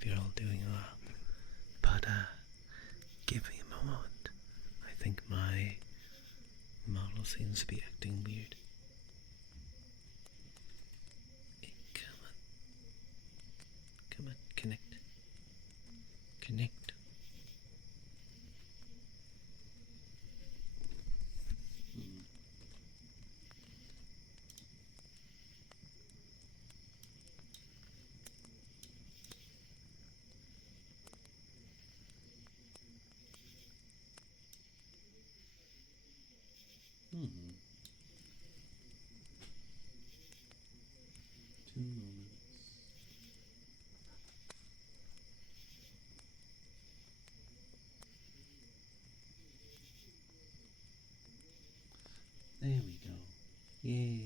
hope you're all doing well. But, give me a moment. I think my model seems to be acting weird. Hey, come on, connect. Connect. Two moments. There we go. Yay.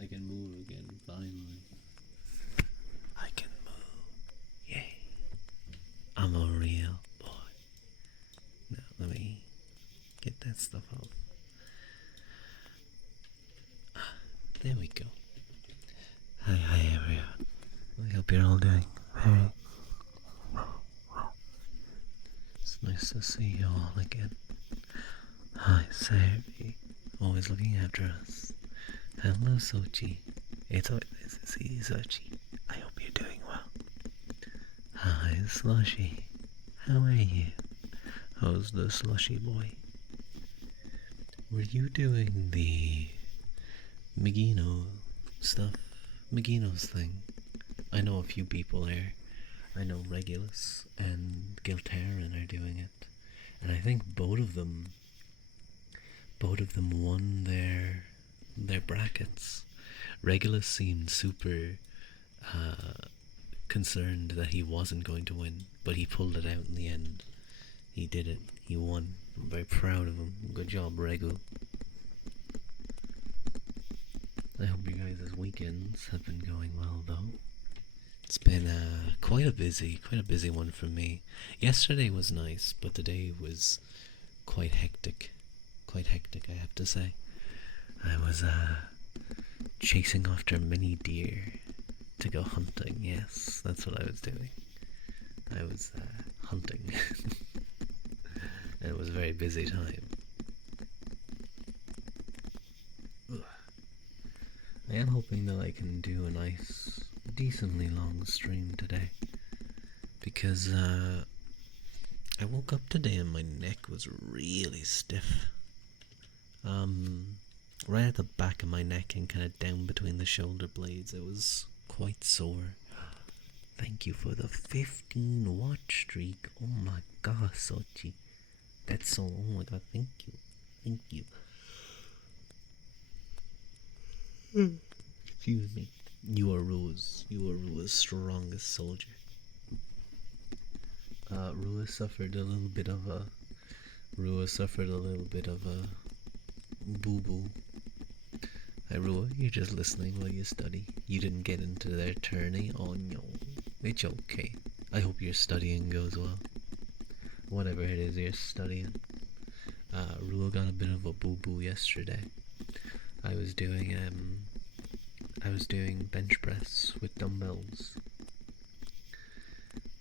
I can move again, finally. I can move. Yay. I'm a real boy. Now, let me get that stuff off. There we go. Hi everyone. I hope you're all doing very... It's nice to see you all again. Hi, Sarah. Always looking after us. Hello, Sochi. It's always nice to see you, Sochi. I hope you're doing well. Hi, Slushy. How are you? How's the Slushy boy? Were you doing the Megino stuff? Megino's thing? I know a few people there. I know Regulus and Giltarin are doing it. And I think both of them won their brackets. Regulus seemed super concerned that he wasn't going to win, but he pulled it out in the end. He did it. He won. I'm very proud of him. Good job, Regu. I hope you guys' weekends have been going well, though. It's been quite a busy one for me. Yesterday was nice, but today was quite hectic. Quite hectic, I have to say. I was chasing after many deer to go hunting. Yes, that's what I was doing. I was hunting. And it was a very busy time. I am hoping that I can do a nice, decently long stream today. Because I woke up today and my neck was really stiff. Right at the back of my neck and kind of down between the shoulder blades, it was quite sore. Thank you for the 15 watch streak. Oh my god, Sochi. That's so, oh my god, thank you. Thank you. Excuse me. You are Rua's strongest soldier. Rua suffered a little bit of a boo-boo. Hey Rua, you're just listening while you study. You didn't get into their tourney? Oh no. It's okay. I hope your studying goes well. Whatever it is you're studying. Rua got a bit of a boo-boo yesterday. I was doing bench press with dumbbells.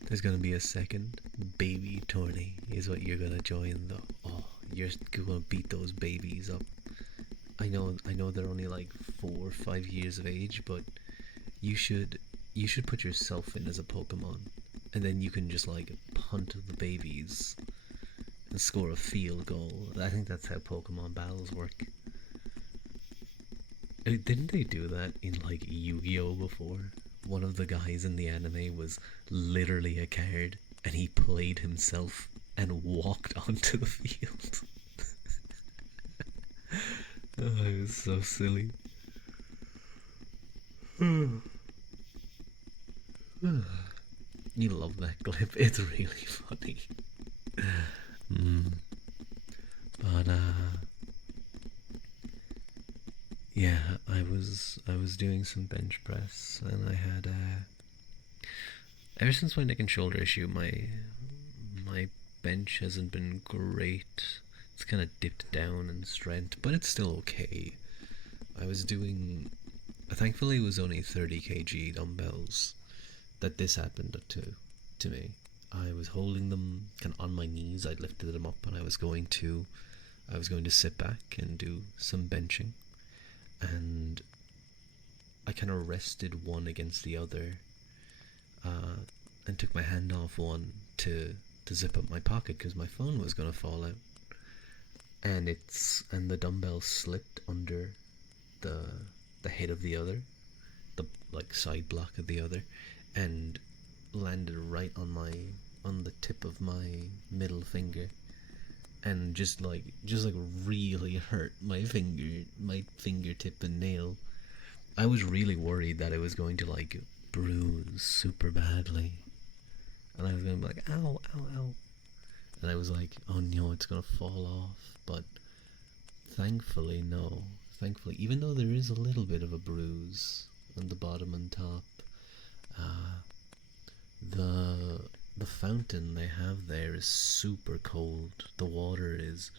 There's gonna be a second baby tourney is what you're gonna join though. Oh, you're gonna beat those babies up. I know they're only like 4 or 5 years of age, but you should put yourself in as a Pokemon, and then you can just like punt the babies and score a field goal. I think that's how Pokemon battles work. Didn't they do that in like Yu-Gi-Oh before? One of the guys in the anime was literally a card, and he played himself and walked onto the field. Oh, it was so silly. You love that clip. It's really funny. But yeah, I was doing some bench press, and I had ever since my neck and shoulder issue, my bench hasn't been great. It's kind of dipped down in strength, but it's still okay. I was doing, thankfully it was only 30 kg dumbbells that this happened to. to me. I was holding them kind of on my knees. I lifted them up, and I was going to sit back and do some benching, and I kind of rested one against the other, and took my hand off one to zip up my pocket because my phone was gonna fall out, and the dumbbell slipped under the head of the other, the like side block of the other, and landed right on the tip of my middle finger, and just like really hurt my fingertip and nail. I was really worried that it was going to like bruise super badly, and I was gonna be like, ow, ow, ow, and I was like, oh no, it's gonna fall off. But thankfully, no. Thankfully, even though there is a little bit of a bruise on the bottom and top, uh, the fountain they have there is super cold. The water is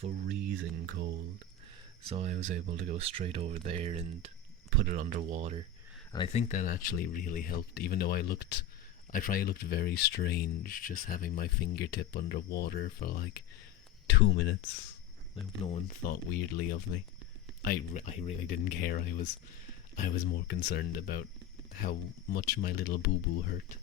freezing cold, so I was able to go straight over there and put it underwater, and I think that actually really helped. Even though I probably looked very strange just having my fingertip underwater for like 2 minutes. Like no one thought weirdly of me. I really didn't care. I was more concerned about how much my little boo boo hurt.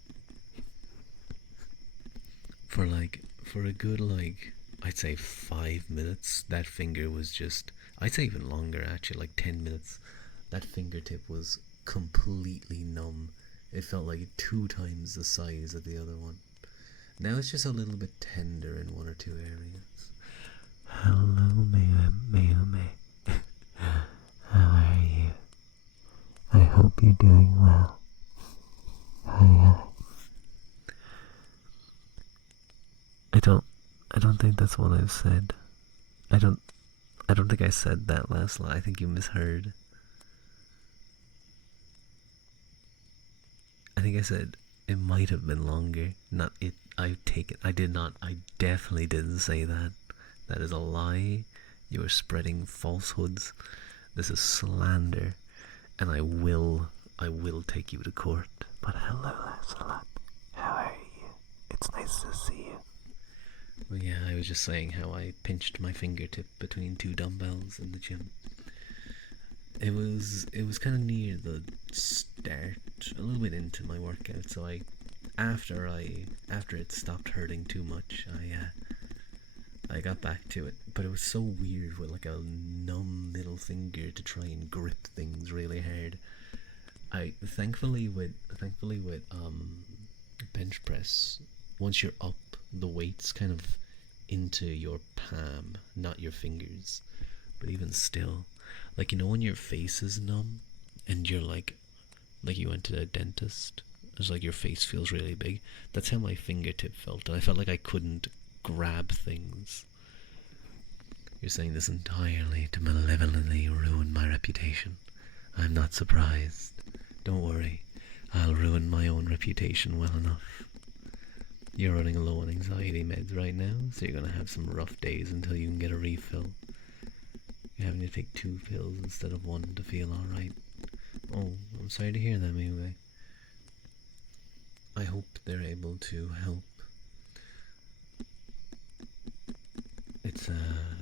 For a good like I'd say 5 minutes, that finger was just, I'd say even longer actually, like 10 minutes. That fingertip was completely numb. It felt like 2 times the size of the other one. Now it's just a little bit tender in one or two areas. Hello, Mayume. How are you? I hope you're doing well. Hi. I don't think that's what I've said. I don't think I said that last line. I think you misheard. I think I said it might have been longer. Not it. I take it. I did not. I definitely didn't say that. That is a lie. You are spreading falsehoods. This is slander, and I will take you to court. But hello, Lancelot. How are you? It's nice to see you. Well, yeah, I was just saying how I pinched my fingertip between 2 dumbbells in the gym. It was kind of near the start, a little bit into my workout. So after it stopped hurting too much, I got back to it. But it was so weird with like a numb middle finger to try and grip things really hard. I thankfully with bench press, once you're up, the weight's kind of into your palm, not your fingers. But even still, like, you know when your face is numb and you're like you went to a dentist, it's like your face feels really big. That's how my fingertip felt, and I felt like I couldn't grab things. You're saying this entirely to malevolently ruin my reputation. I'm not surprised. Don't worry, I'll ruin my own reputation well enough. You're running low on anxiety meds right now, so you're gonna have some rough days until you can get a refill. You're having to take 2 pills instead of 1 to feel alright. Oh, I'm sorry to hear that, Mayume. I hope they're able to help. It's,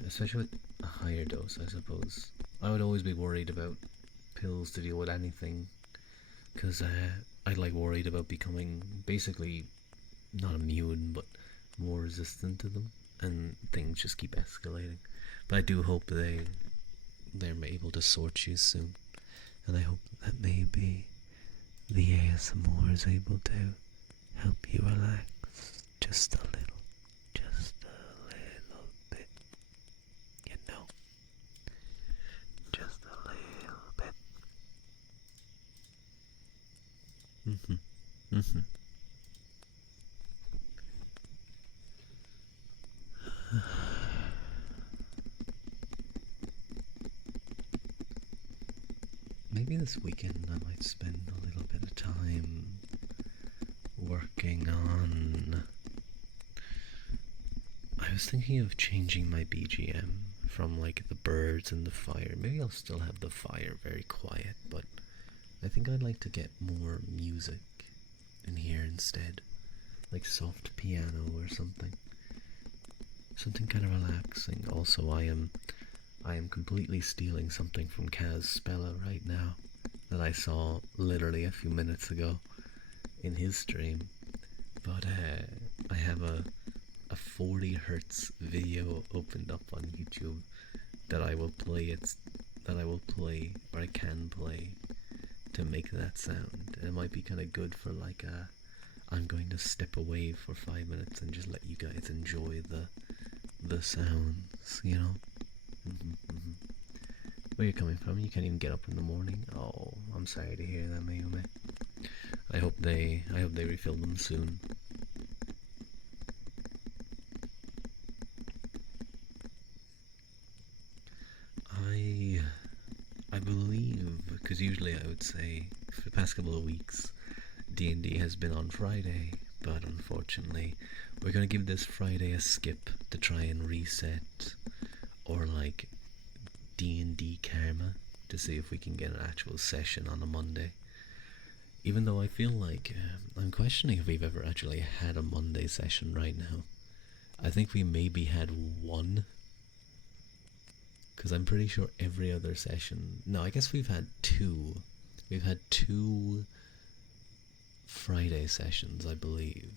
especially with a higher dose, I suppose. I would always be worried about pills to deal with anything, because I'd like worried about becoming basically not immune, but more resistant to them, and things just keep escalating. But I do hope they're able to sort you soon, and I hope that maybe the ASMR is able to help you relax just a little bit, you know, just a little bit. Maybe this weekend I might spend a little bit of time working on... I was thinking of changing my BGM from like the birds and the fire. Maybe I'll still have the fire very quiet, but I think I'd like to get more music in here instead. like soft piano or something. Something kind of relaxing. Also, I am completely stealing something from Kaz Spella right now that I saw literally a few minutes ago in his stream. But I have a 40 hertz video opened up on YouTube that I will play. That I will play, or I can play, to make that sound. And it might be kind of good for like a. I'm going to step away for 5 minutes and just let you guys enjoy the sounds, you know. Where you're coming from? You can't even get up in the morning. Oh, I'm sorry to hear that, Mayume. I hope they refill them soon. I believe, because usually I would say for the past couple of weeks, D&D has been on Friday, but unfortunately, we're gonna give this Friday a skip to try and reset, or like D&D karma, to see if we can get an actual session on a Monday. Even though I feel like I'm questioning if we've ever actually had a Monday session right now. I think we maybe had one, because I'm pretty sure every other session. No, I guess we've had two. We've had two Friday sessions, I believe.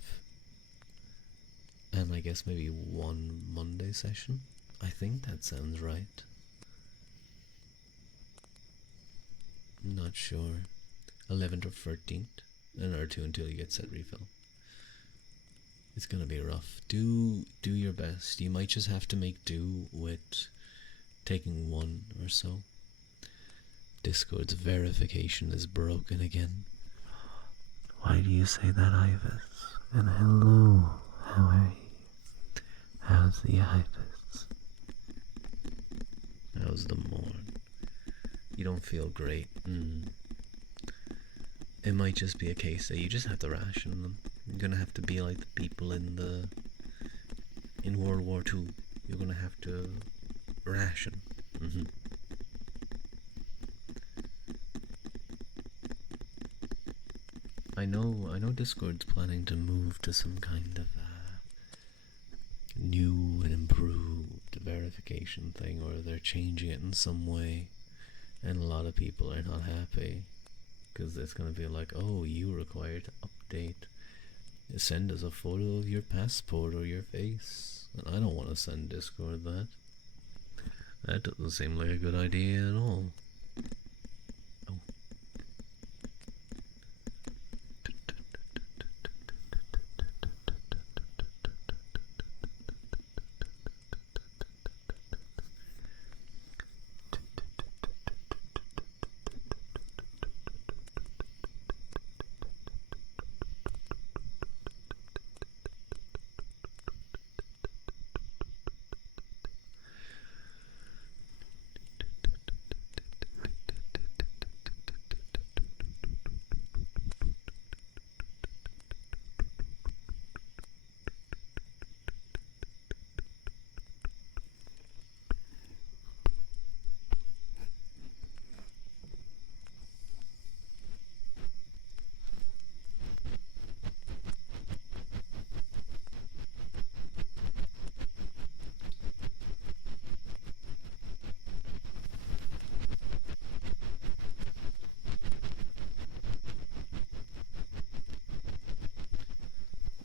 And I guess maybe one Monday session. I think that sounds right. I'm not sure. 11th or 13th. Another two until you get set refill. It's gonna be rough. Do your best. You might just have to make do with taking one or so. Discord's verification is broken again. Why do you say that, Ivis? And hello, how are you? How's the Ivis? How's the morn? You don't feel great. It might just be a case that you just have to ration them. You're gonna have to be like the people in World War II. You're gonna have to ration. I know Discord's planning to move to some kind of new and improved verification thing, or they're changing it in some way, and a lot of people are not happy, because it's going to be like, oh, you require to update. Send us a photo of your passport or your face. And I don't want to send Discord that. That doesn't seem like a good idea at all. Oh.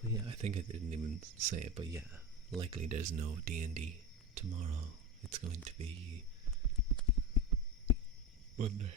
Yeah, I think I didn't even say it, but yeah, likely there's no D&D tomorrow. It's going to be Monday.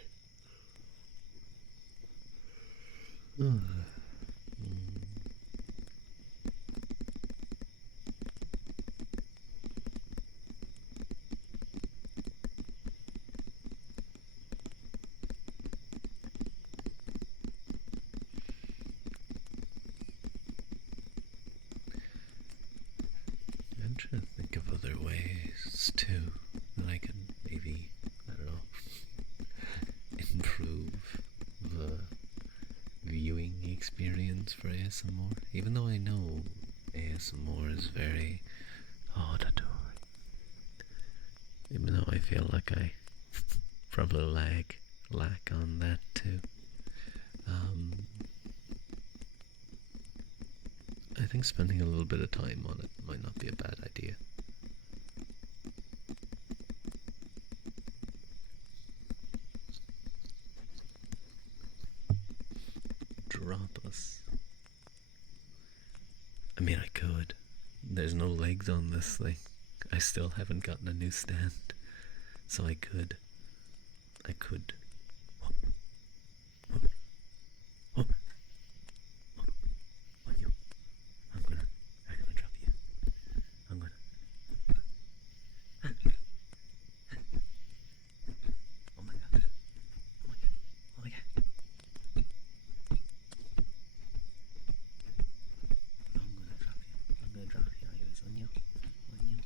I'm trying to think of other ways too that I can maybe, I don't know, improve the viewing experience for ASMR. Even though I know ASMR is very auditory. Even though I feel like I probably lack on that too. I I think spending a little bit of time on it might not be a bad idea. Drop us. I mean, I could. There's no legs on this thing. I still haven't gotten a new stand. So I could. I could. I'm gonna drop you. I'm gonna. Oh my god. Oh my god. Oh my god. I'm gonna drop you. Ayos. Onyo. Onyo.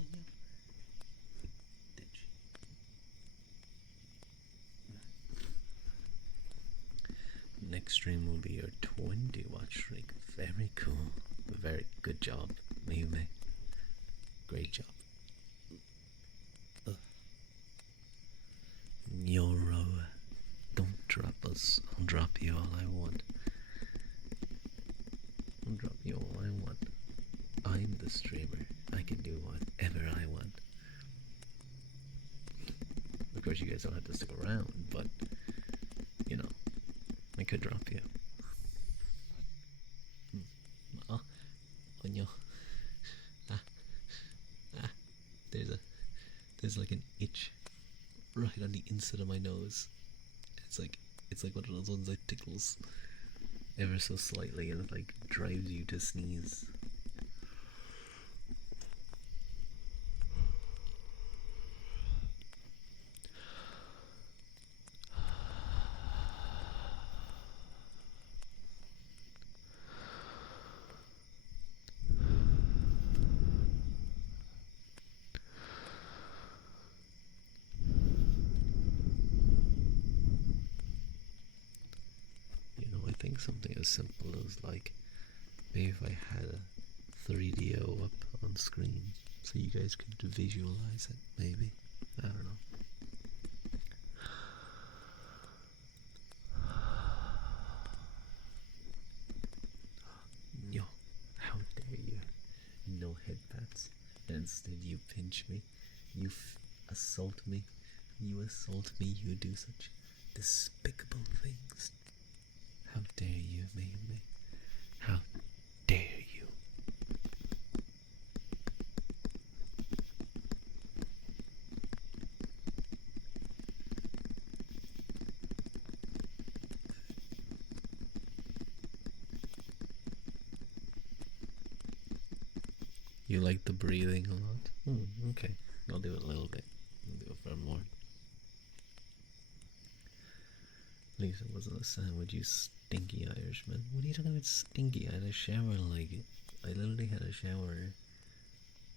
Onyo. Ditch. Next stream will be your 20 watch streak. Very cool. Very good job, Mayume. Great job. Nyoro, don't drop us. I'll drop you all I want. I'll drop you all I want. I'm the streamer. I can do whatever I want. Of course, you guys don't have to stick around, but you know, I could drop you. Oh, no. There's like an itch right on the inside of my nose. It's like one of those ones that tickles ever so slightly and it like drives you to sneeze. You know, I think something as simple as like maybe if I had a 3DO up on screen so you guys could visualize it, maybe. I don't know. Yo, how dare you? No head pats. And instead you pinch me. You assault me. You assault me. You do such despicable things. How dare you, Mayume? How dare you? You like the breathing a lot? Okay. I'll do it a little bit. I'll do it for more. At least it wasn't a sandwich, you stinky Irishman. What are you talking about stinky? I had a shower like it. I literally had a shower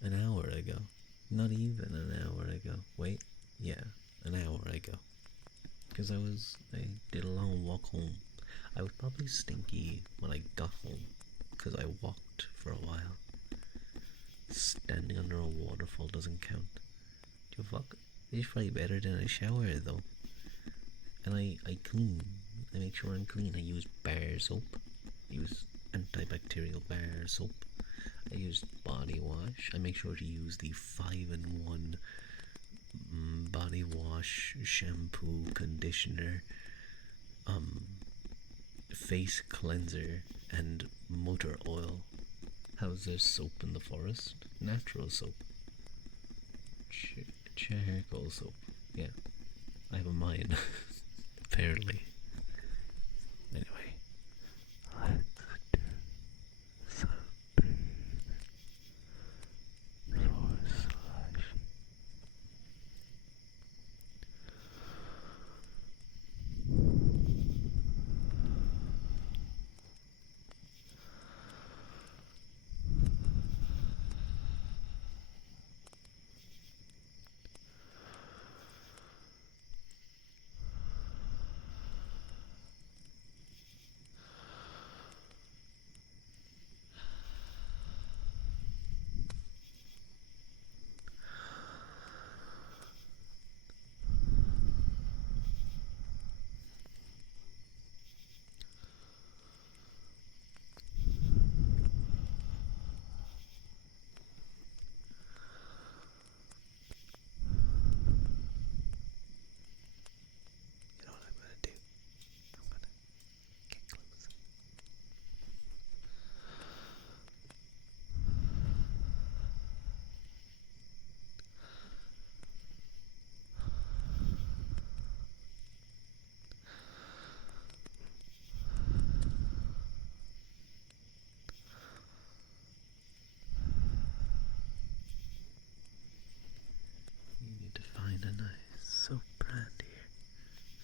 an hour ago. Not even an hour ago. Wait, yeah, an hour ago. Because I did a long walk home. I was probably stinky when I got home. Because I walked for a while. Standing under a waterfall doesn't count. Do you fuck? It's probably better than a shower though. And I clean. I make sure I'm clean. I use bar soap. I use antibacterial bar soap. I use body wash. I make sure to use the 5-in-1 body wash, shampoo, conditioner, face cleanser, and motor oil. How's there soap in the forest? Natural soap. Charcoal soap. Yeah, I have a mind. Apparently. Anyway, let's do some slush.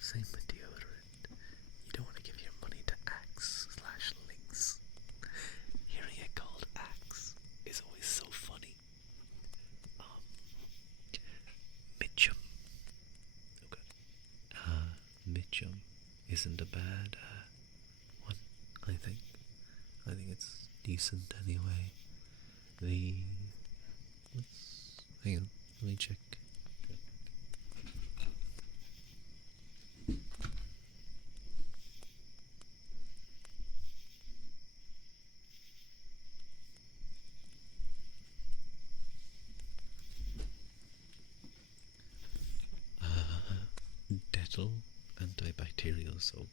Same with deodorant. You don't want to give your money to Axe slash Lynx. Hearing it called Axe is always so funny. Mitchum. Okay. Mitchum isn't a bad one, I think. I think it's decent anyway. Hang on, let me check. Dettol antibacterial soap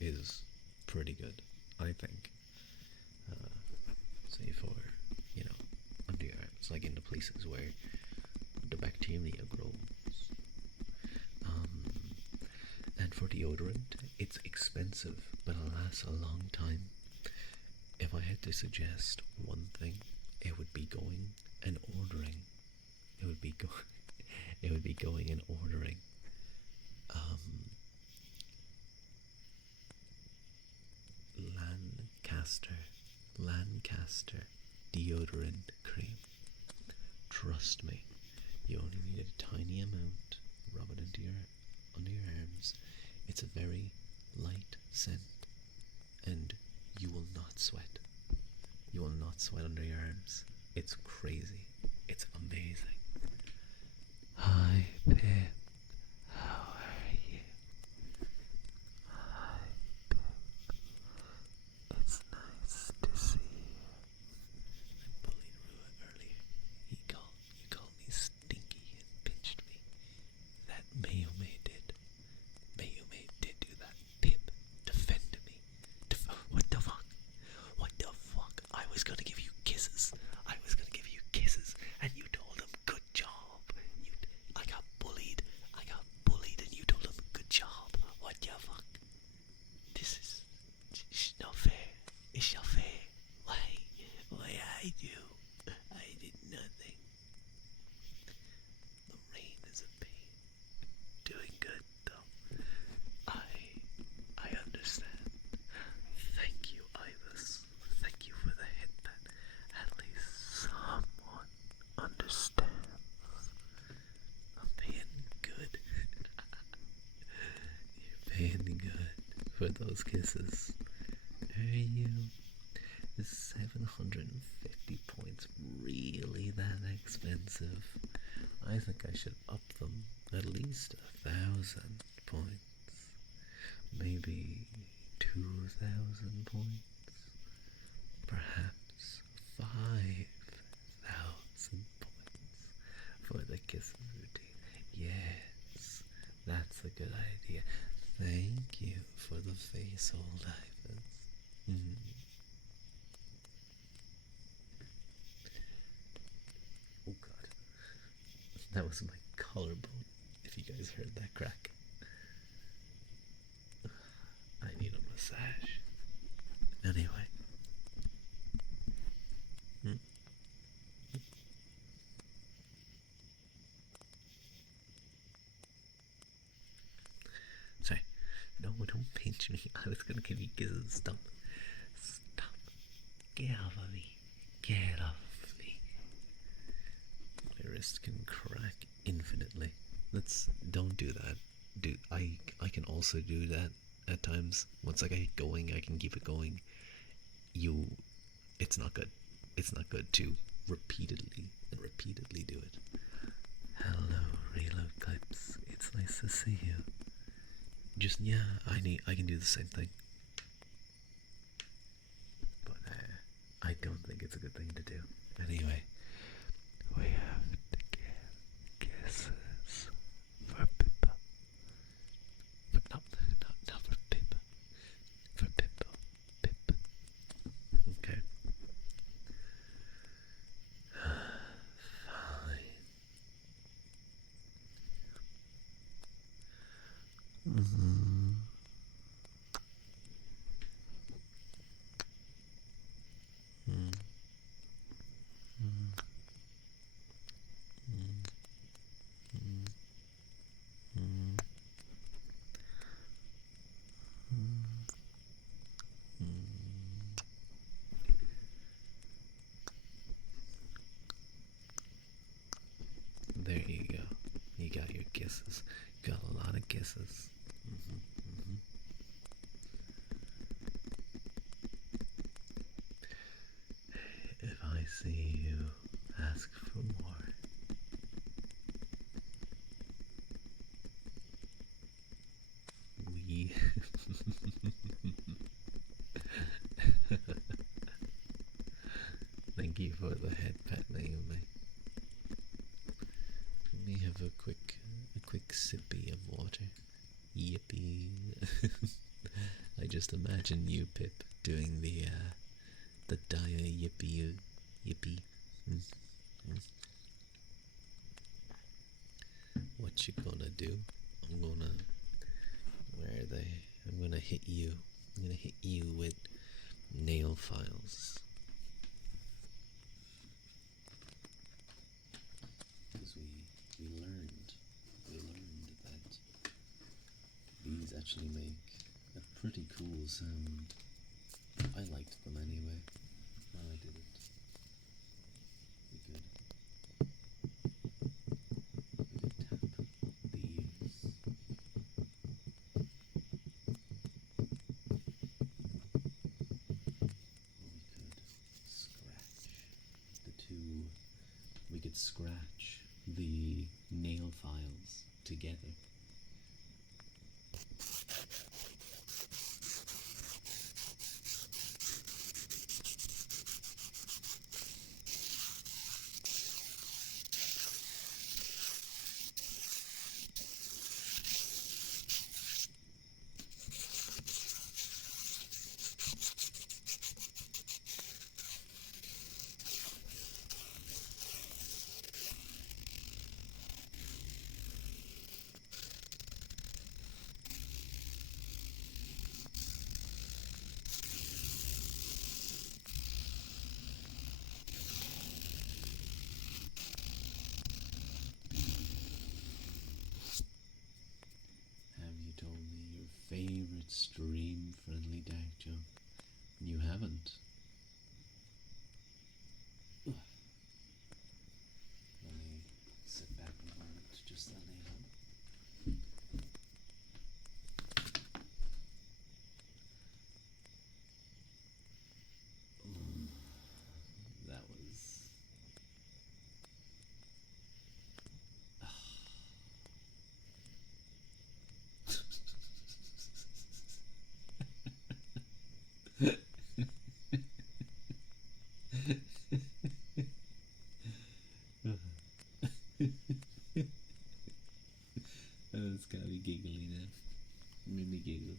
is pretty good, I think. Say for, under your arms, like in the places where the bacteria grows. And for deodorant, it's expensive, but it lasts a long time. If I had to suggest one thing, it would be going and ordering. It would be going and ordering Lancaster deodorant cream. Trust me, you only need a tiny amount. Rub it under your arms. It's a very light scent, and you will not sweat. You will not sweat under your arms. It's crazy. It's amazing. Hi, Pip. How are you? Hi, Pip. It's nice to see you. I bullied Rua earlier. You called me stinky and pinched me. That Mayume did. Mayume did do that. Pip defended me. What the fuck? What the fuck? I was gonna give you kisses. And you told him good job. I got bullied, and you told him good job. What the fuck? This is not fair. It's not fair. Why I do? I did nothing. The rain is a pain. Doing good though. I understand. Thank you, Ibis. Thank you for the hit that at least someone understands. I'm paying good. You're paying good for those kisses. Are you? Is 750 points really that expensive? I think I should up them at least 1,000 points. Maybe 2,000 points. Perhaps 5,000 points for the kissing routine. Yes, that's a good idea. Thank you for the face hold, Ivan. Oh god. That was my collarbone, if you guys heard that crack. I need a massage. Anyway. Sorry. No, don't pinch me. I was gonna give you kisses. Stop. Stop. Get off of me. Get off of me. My wrist can crack infinitely. Don't do that. I can also do that at times. Once I get going, I can keep it going. It's not good. It's not good to repeatedly do it. Hello, Reload Clips. It's nice to see you. I can do the same thing. But I don't think it's a good thing to do. Anyway, we have to give kisses for Pippa. But not for Pippa. For Pippa. Pip. Okay. Fine. kisses. Got a lot of kisses. If I see you ask for more, we. Thank you for the head pat, Naomi. Let me have a quick sippy of water. Yippee! I just imagine you, Pip, doing the dire yippee yippee. What you gonna do? Where are they? I'm gonna hit you. I'm gonna hit you with nail files. Because we learned that these actually make a pretty cool sound. I liked them anyway. When I did it. We could tap the ears. We could scratch the nail files together. Favorite stream-friendly dark joke? You haven't. Let me sit back a moment, just let me that was. It's got me giggly now. Made me giggle.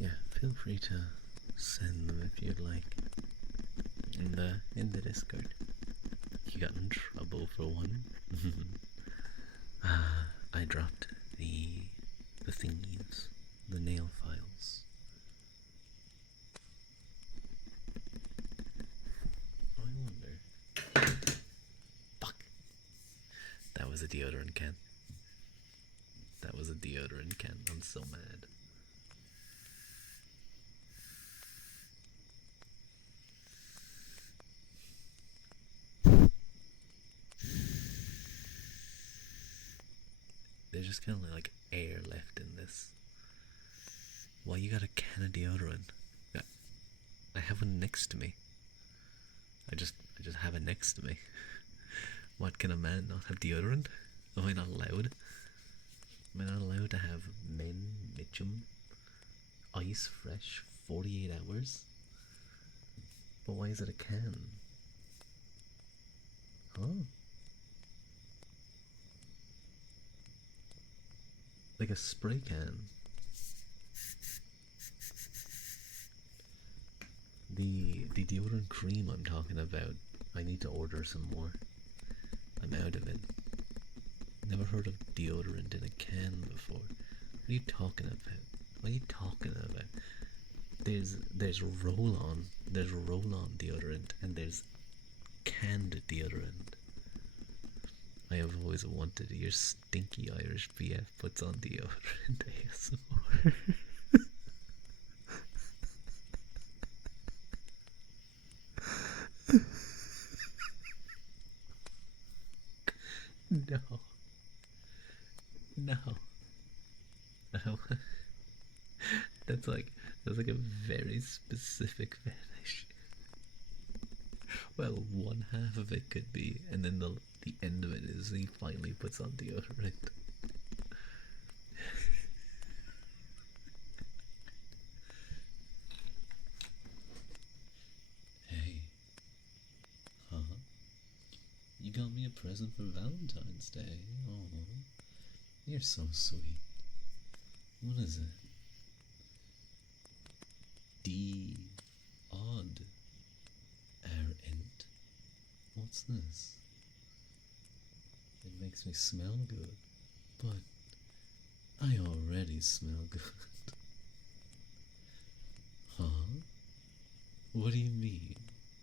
Yeah, feel free to send them if you'd like. In the Discord. You got in trouble for one. I dropped the the thingies, the nail files. I wonder. Fuck. That was a deodorant can. That was a deodorant can. I'm so mad. There's just kind of like air left in this. Why you got a can of deodorant? I have one next to me. I just have it next to me. What, can a man not have deodorant? Am I not allowed? Am I not allowed to have Men Mitchum Ice Fresh 48 hours? But why is it a can? Huh? Like a spray can. The deodorant cream I'm talking about, I need to order some more. I'm out of it. Never heard of deodorant in a can before. What are you talking about? What are you talking about? There's roll-on. There's roll-on deodorant and there's canned deodorant. I have always wanted your stinky Irish BF puts on deodorant ASMR. No. No. That's like a very specific fetish. Well, one half of it could be, and then the end of it is he finally puts on deodorant. Hey. Huh? You got me a present for Valentine's Day. Oh, you're so sweet. What is it? D. Odd. Int. What's this? It makes me smell good. But I already smell good. Huh? What do you mean?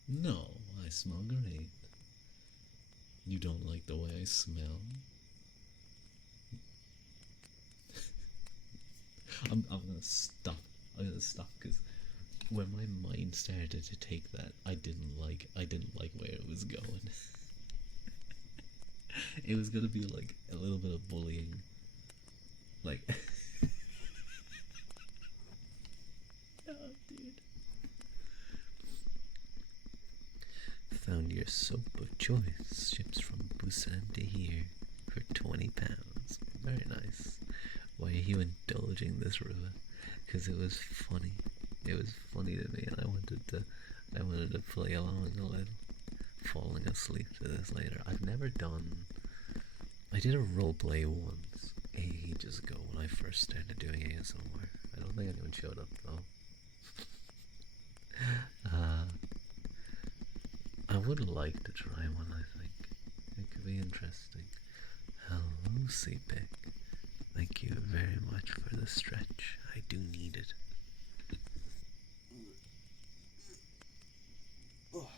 No, I smell great. You don't like the way I smell? I'm gonna stop. I'm gonna stop because when my mind started to take that, I didn't like where it was going. It was gonna be like a little bit of bullying, like. Oh, dude. Found your soap of choice. Ships from Busan to here for 20 pounds. Very nice. Why are you indulging this, Ruba? Because it was funny. It was funny to me, and I wanted to play along a little. Falling asleep to this later. I did a roleplay once, ages ago, when I first started doing ASMR. I don't think anyone showed up, though. I would like to try one, I think. It could be interesting. Hello, CPIC. Thank you very much for the stretch. I do need it. Roll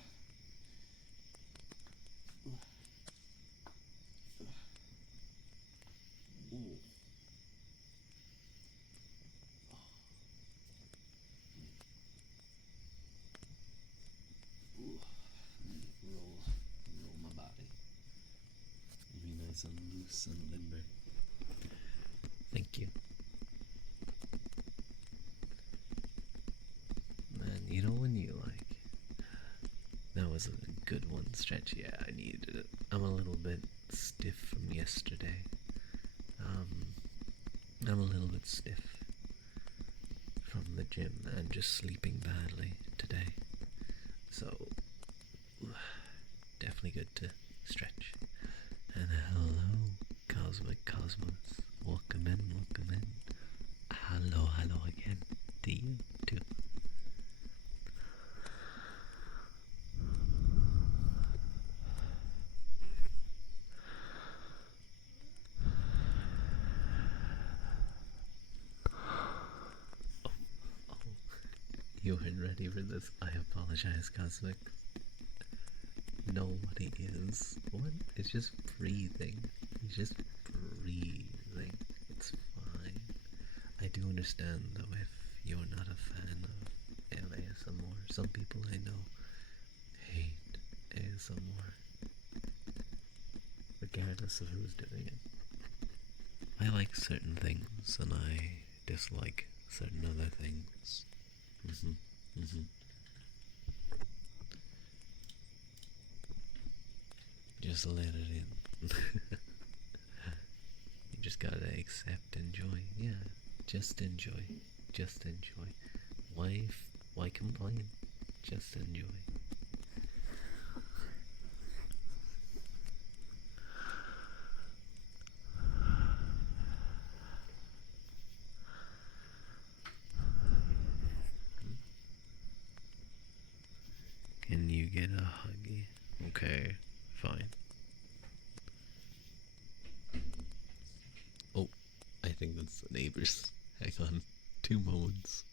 my body. Be nice and loose and limber. Thank you. Man, you know when you that was a good one, stretch. Yeah, I needed it. I'm a little bit stiff from yesterday. I'm a little bit stiff from the gym and just sleeping badly today. So, definitely good to stretch. And hello, Cosmic Cosmos. Welcome in, welcome in. Hello, hello again to you too. weren't ready for this. I apologize, Cosmic. Nobody is. What? It's just breathing. It's just breathing. It's fine. I do understand, though, if you're not a fan of ASMR. Some people I know hate ASMR, regardless of who's doing it. I like certain things, and I dislike certain other things. Just let it in. You just gotta accept, enjoy. Yeah, just enjoy. Just enjoy. Why complain? Just enjoy. Can you get a huggy? Okay, fine. Oh, I think that's the neighbors. Hang on, 2 moments.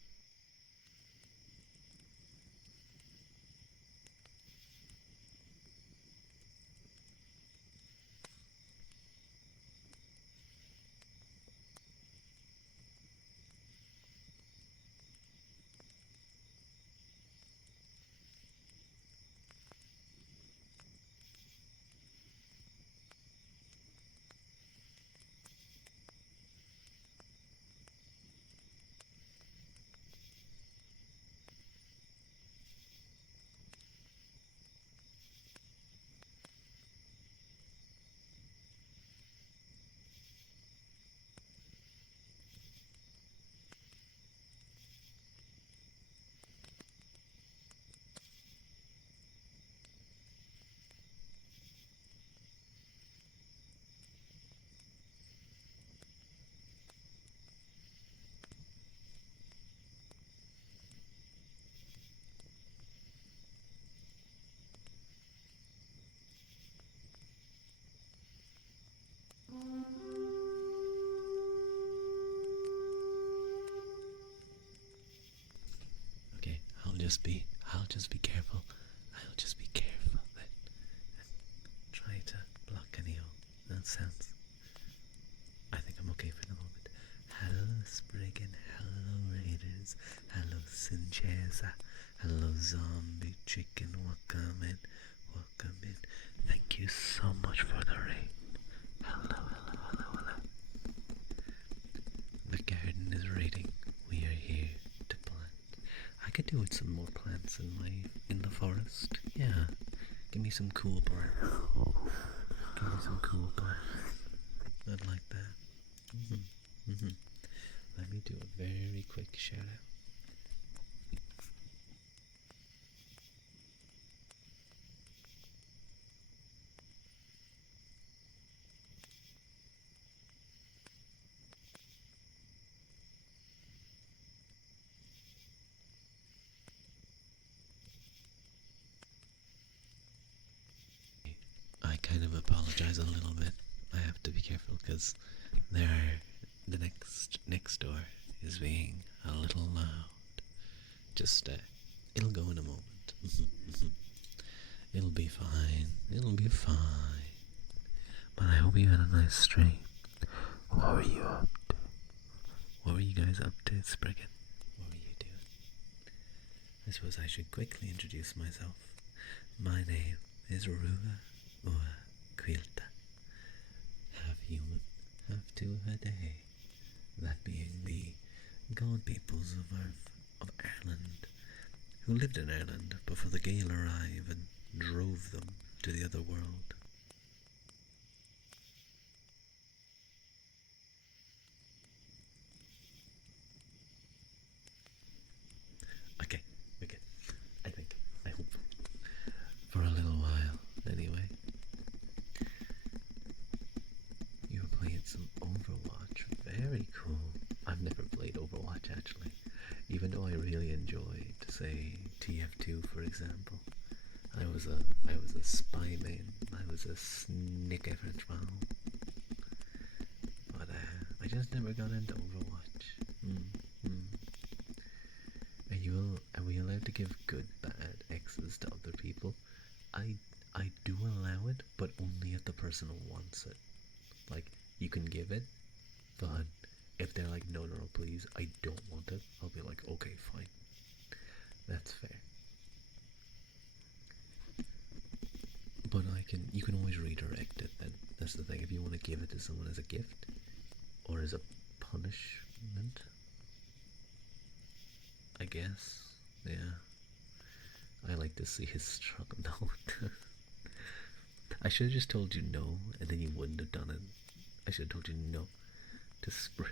Okay, I'll just be careful. I'll just be careful and try to block any nonsense. I think I'm okay for the moment. Hello, Spriggan. Hello, Raiders. Hello, Sincheza. Hello, Zombie Chicken. Welcome in. Welcome in. Thank you so much for the raid. Hello, hello, hello, hello. The garden is raiding. We are here to plant. I could do with some more plants in the forest. Yeah. Give me some cool plants. Give me some cool plants. I'd like that. Let me do a very quick shout out. I kind of apologize a little bit. I have to be careful because the next door is being a little loud. Just it'll go in a moment. It'll be fine. It'll be fine. But I hope you had a nice stream. What were you up to? What were you guys up to, Spriggan? What were you doing? I suppose I should quickly introduce myself. My name is Rua Ua Quilta. Half human, half Tuatha-Dé. That being the god peoples of Ireland, who lived in Ireland before the Gael arrived and drove them to the other world. Okay, I hope. For a little while, anyway. You were playing some Overwatch. Very cool. I've never played Overwatch actually, even though I really enjoyed, say, TF2 for example. I was a spy main. I was a sneaky Frenchman. But I just never got into Overwatch. Are we give good, bad X's to other people, I I do allow it, but only if the person wants it. Like, you can give it, but if they're like, no, no, no, please, I don't want it, I'll be like, okay, fine. That's fair. But you can always redirect it then. That's the thing. If you want to give it to someone as a gift or as a punishment, I guess. Yeah. I like to see his struggle. No. I should have just told you no, and then you wouldn't have done it. I should have told you no to spray.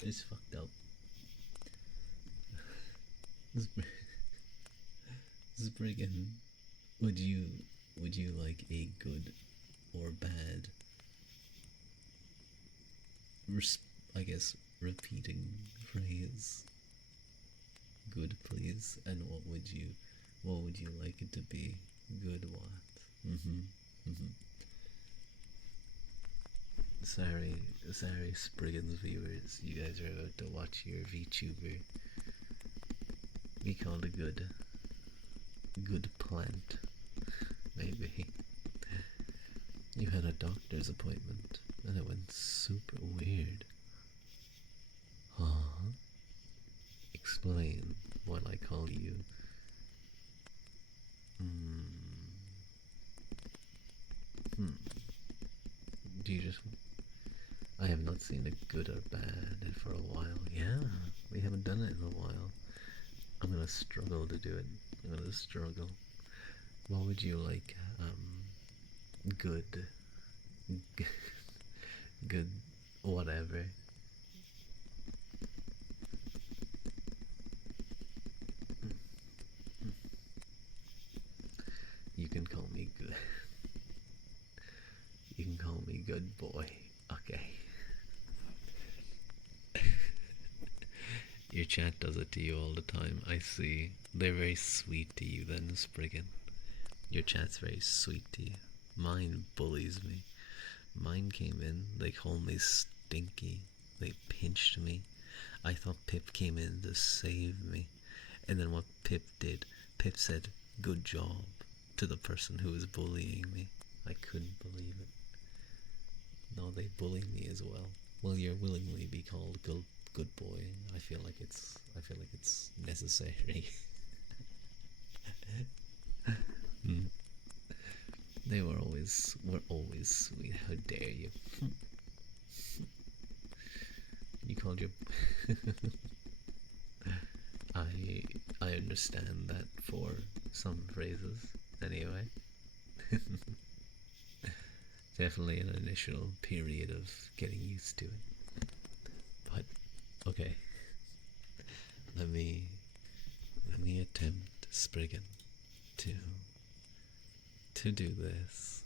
It's fucked up. Spriggan, would you like a good or bad, I guess, repeating phrase? Good, please. And what would you like it to be? Good what? Sorry, Spriggan's viewers. You guys are about to watch your VTuber be called a good plant. Maybe. You had a doctor's appointment and it went super weird. Huh? Explain what I call you. Do you just... I have not seen a good or bad for a while. Yeah, we haven't done it in a while. I'm gonna struggle to do it. I'm gonna struggle. What would you like? Good. Good. Whatever. You can call me good. You can call me good boy. Okay. Your chat does it to you all the time. I see. They're very sweet to you then, Spriggan. Your chat's very sweet to you. Mine bullies me. Mine came in, they called me stinky. They pinched me. I thought Pip came in to save me. And then what Pip did, Pip said, good job, to the person who was bullying me. I couldn't believe it. No, they bully me as well. Will you willingly be called good boy? I feel like it's necessary. They were always sweet. How dare you? You called your... I understand that for some phrases, anyway. Definitely an initial period of getting used to it. But okay, let me attempt, Spriggan, to do this.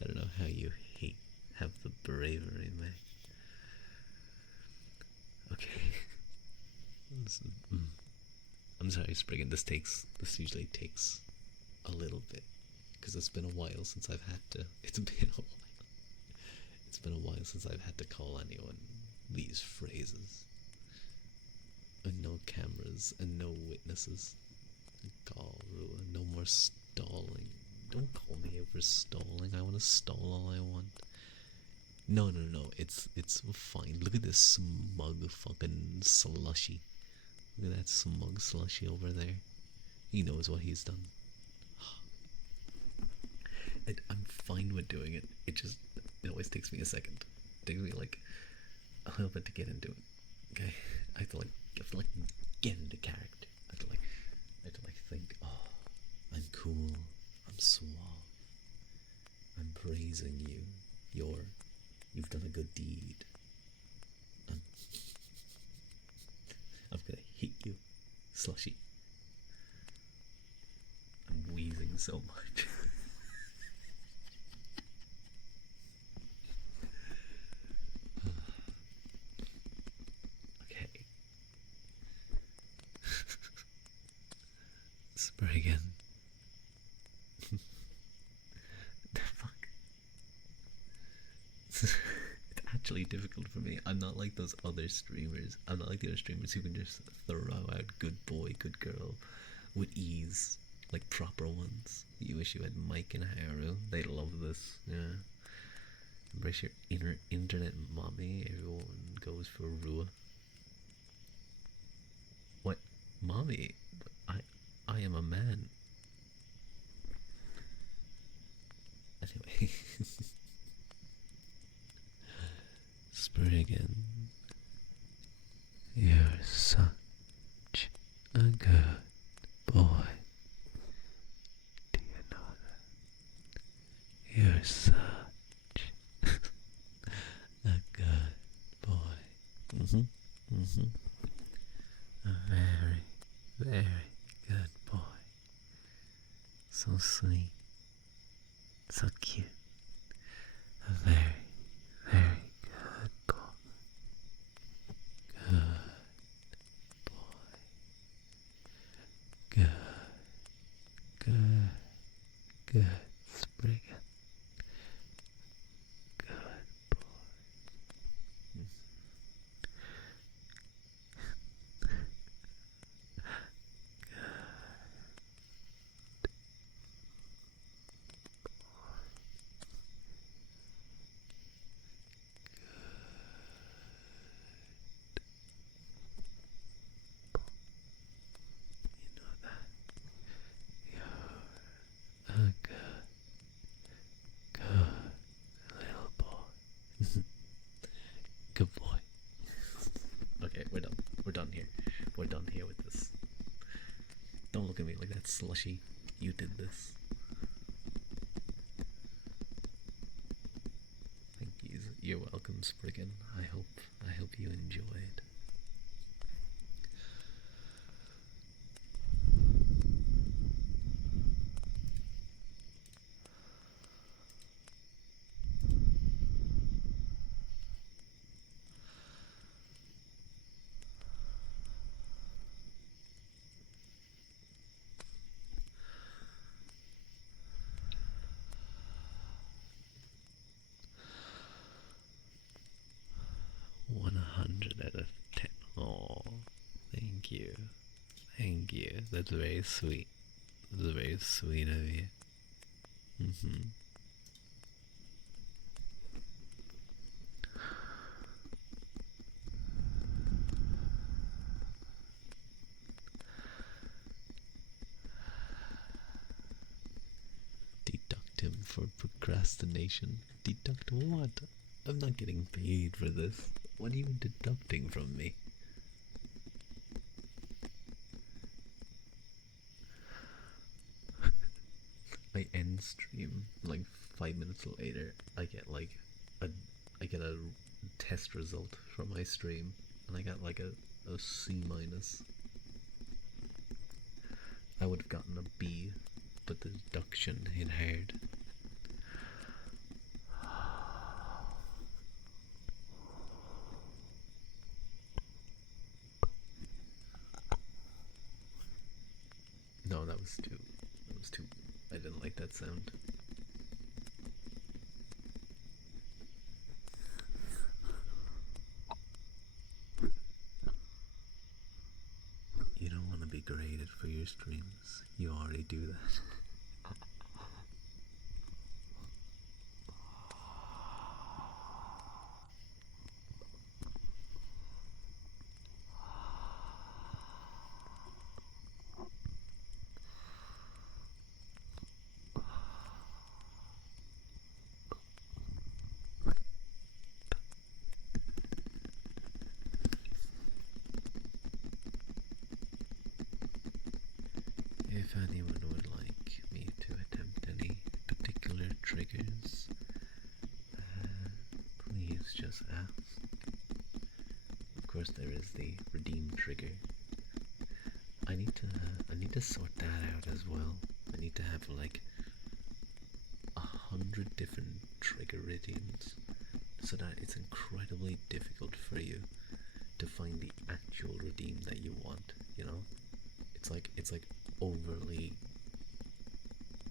I don't know how you have the bravery, mate. Okay. I'm sorry, Spriggan. This usually takes a little bit because it's been a while since I've had to. It's been a while. It's been a while since I've had to call anyone these phrases. And no cameras and no witnesses. Garua, no more stalling. Don't call me out for stalling. I want to stall all I want. No. It's fine. Look at this smug fucking slushy. Look at that smug slushy over there. He knows what he's done. I'm fine with doing it. It always takes me a second. It takes me like a little bit to get into it. Okay, I have to get into character. I have to think. Oh, I'm cool. I'm suave. I'm praising you. You've done a good deed. I'm gonna hit you, slushy. I'm wheezing so much. Okay. Spriggan, It's actually difficult for me. I'm not like those other streamers. I'm not like the other streamers who can just throw out good boy, good girl with ease, like proper ones. You wish you had Mike and Haru. They love this. Yeah. Embrace your inner internet mommy. Everyone goes for Rua. What? Mommy? I am a man. Anyway. Spriggan. You're such a good boy. Do you know that? You're such a good boy. A very, very good boy. So sweet. So cute. A very, very good boy. Good boy. Good, good, good. Spriggan. Good boy. You know that you're a good, good little boy. Good boy. Okay, we're done. We're done here. We're done here with this. Don't look at me like that, slushy. You did this. Thank you. You're welcome, Spriggan. I hope you enjoyed. One 100 out of 10. Oh, thank you. Thank you. That's very sweet. That's very sweet of you. Deduct him for procrastination. Deduct what? I'm not getting paid for this. What are you deducting from me? I end stream like 5 minutes later. I get like a test result from my stream, and I got like a C minus. I would have gotten a B, but the deduction hit hard. No, that was too. That was too. I didn't like that sound. You don't want to be graded for your streams. You already do that. If anyone would like me to attempt any particular triggers, please just ask. Of course, there is the redeem trigger. I need to sort that out as well. I need to have like 100 different trigger redeems, so that it's incredibly difficult for you to find the actual redeem that you want. You know, it's like overly,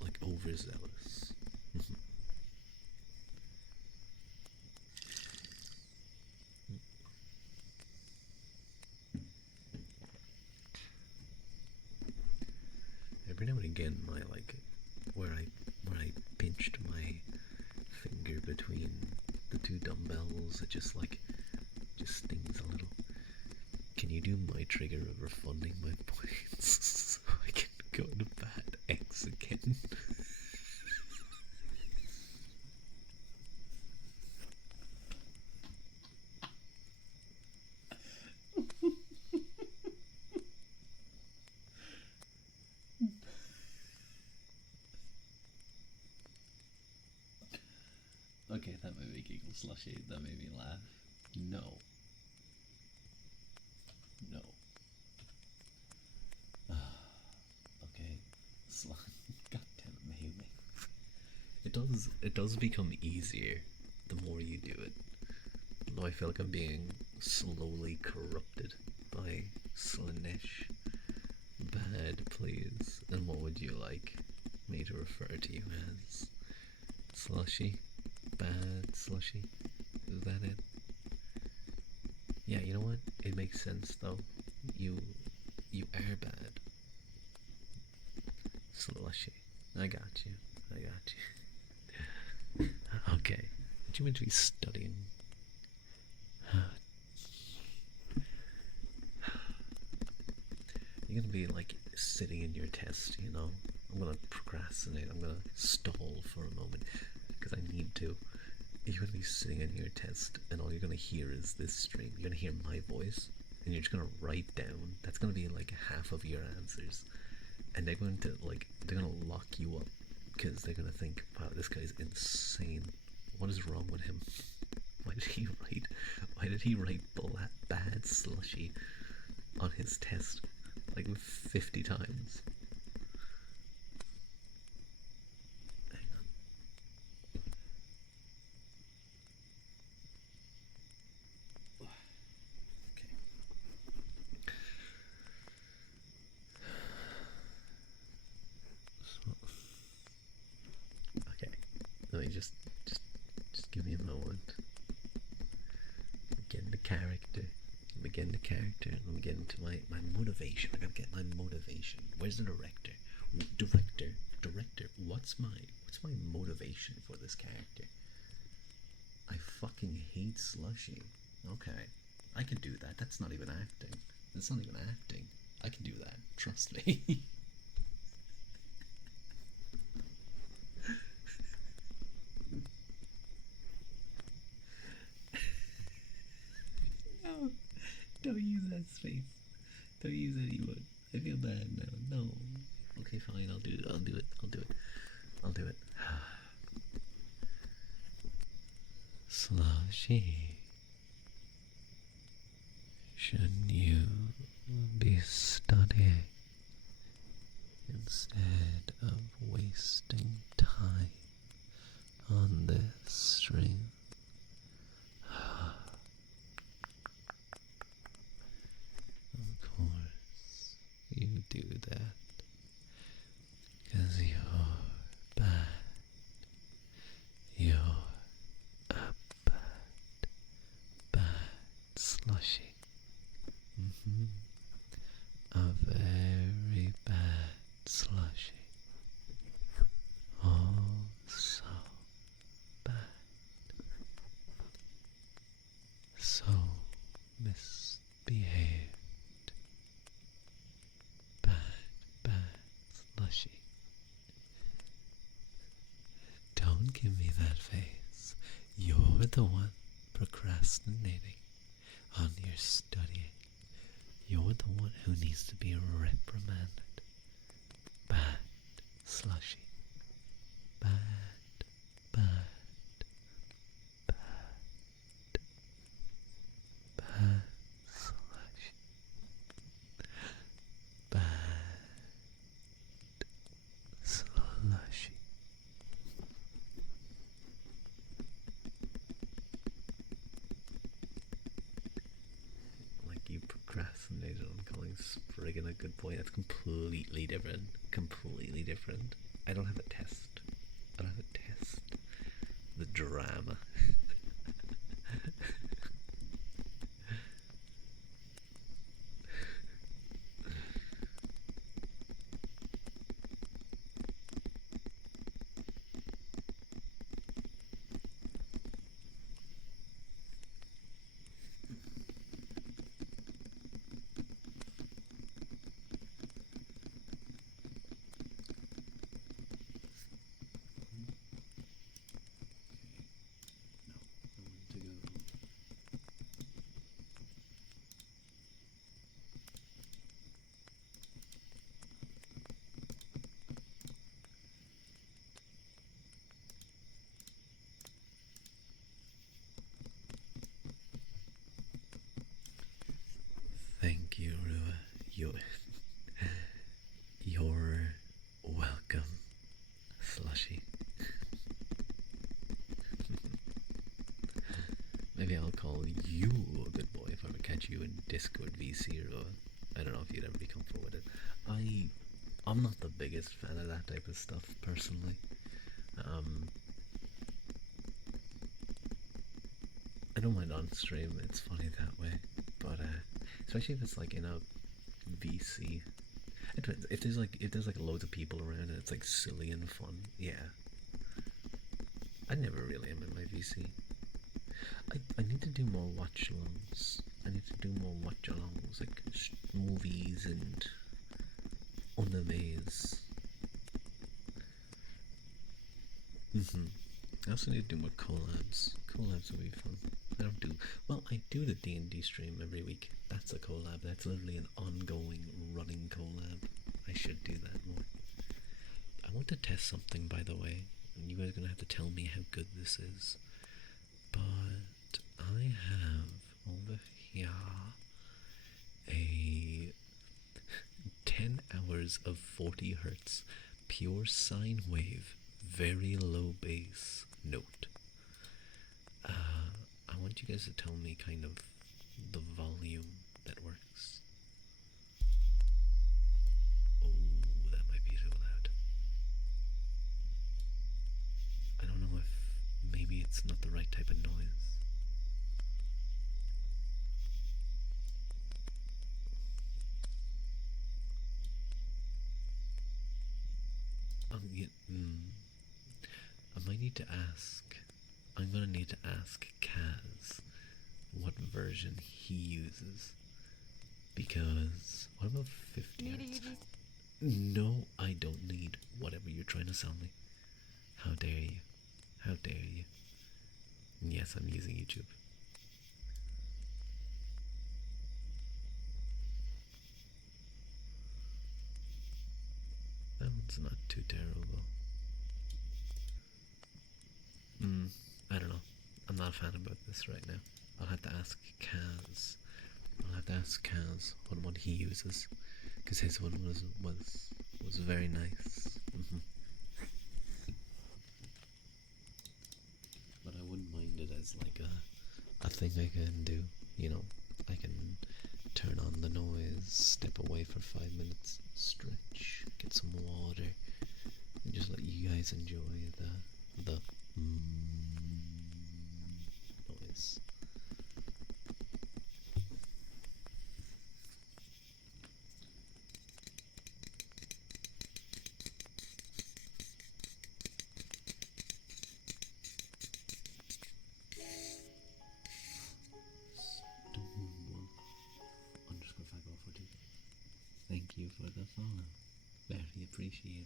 like overzealous. again, my like where I pinched my finger between the two dumbbells, it just stings a little. Can you do my trigger of refunding my points so I can go to bad X again? Okay, that made me giggle, Slushy. That made me laugh. No. No. Okay. God damn it, Mayumi. It does become easier the more you do it. Though I feel like I'm being slowly corrupted by Slanesh. Bad, please. And what would you like me to refer to you as? Slushy? Bad slushy? Is that it? Yeah, you know what? It makes sense though. You are bad. Slushy. I got you. I got you. Okay. Aren't you meant to be studying? You're gonna be like sitting in your test, you know? I'm gonna procrastinate. I'm gonna stall for a moment because I need to. You're gonna be sitting in your test, and all you're gonna hear is this stream. You're gonna hear my voice, and you're just gonna write down. That's gonna be like half of your answers, and they're gonna lock you up because they're gonna think, wow, this guy's insane. What is wrong with him? Why did he write? Why did he write bad slushy on his test like 50 times? Hang on. Okay. Okay. Let me just give me a moment. Get into character. Let me get into character. Let me get into my motivation. I gotta get my motivation. Where's the director? Director. What's my motivation for this character? I fucking hate Slushy. Okay. I can do that. That's not even acting. That's not even acting. I can do that. Trust me. No. Don't use that space. Don't use any emote. I feel bad now. No. Okay, fine. I'll do it. I'll do it. Slushy. Shouldn't you be studying instead of wasting time on this stream? Of course, you do that because you're bad. You're a bad slushy. A very bad slushy. Oh, so bad. So misbehaved. Bad slushy. Don't give me that face. You're the one procrastinating on your studying. You're the one who needs to be reprimanded. Bad slushy. Bad slushy. Bad slushy. Like you procrastinated on calling Spriggan a good boy. That's completely different. Completely different. I don't have a test. The drama. Maybe I'll call you a good boy if I ever catch you in Discord VC or I don't know if you'd ever be comfortable with it. I'm not the biggest fan of that type of stuff personally. Um, I don't mind on stream, it's funny that way. But especially if it's like in a VC. It depends. If there's like loads of people around and it's like silly and fun, yeah. I never really am in my VC. I need to do more watch alongs. I need to do more watch alongs, like movies and animes. I also need to do more collabs. Collabs would be fun. I don't do well. I do the D&D stream every week. That's a collab. That's literally an ongoing, running collab. I should do that more. I want to test something, by the way, and you guys are gonna have to tell me how good this is. But I have over here a 10 hours of 40 hertz pure sine wave, very low bass note. I want you guys to tell me kind of the volume that works. Oh, that might be too loud. I don't know if maybe it's not the right type of noise. Yeah, I might need to ask. I'm gonna need to ask Kaz what version he uses. Because what about 50 hertz? No, I don't need whatever you're trying to sell me. How dare you? How dare you? Yes, I'm using YouTube. That one's not too terrible. I don't know. I'm not a fan about this right now. I'll have to ask Kaz. What he uses, because his one was very nice. But I wouldn't mind it as like a thing I can do. You know, I can turn on the noise, step away for 5 minutes, stretch, get some water, and just let you guys enjoy the noise. Thank you for the follow. Very appreciated.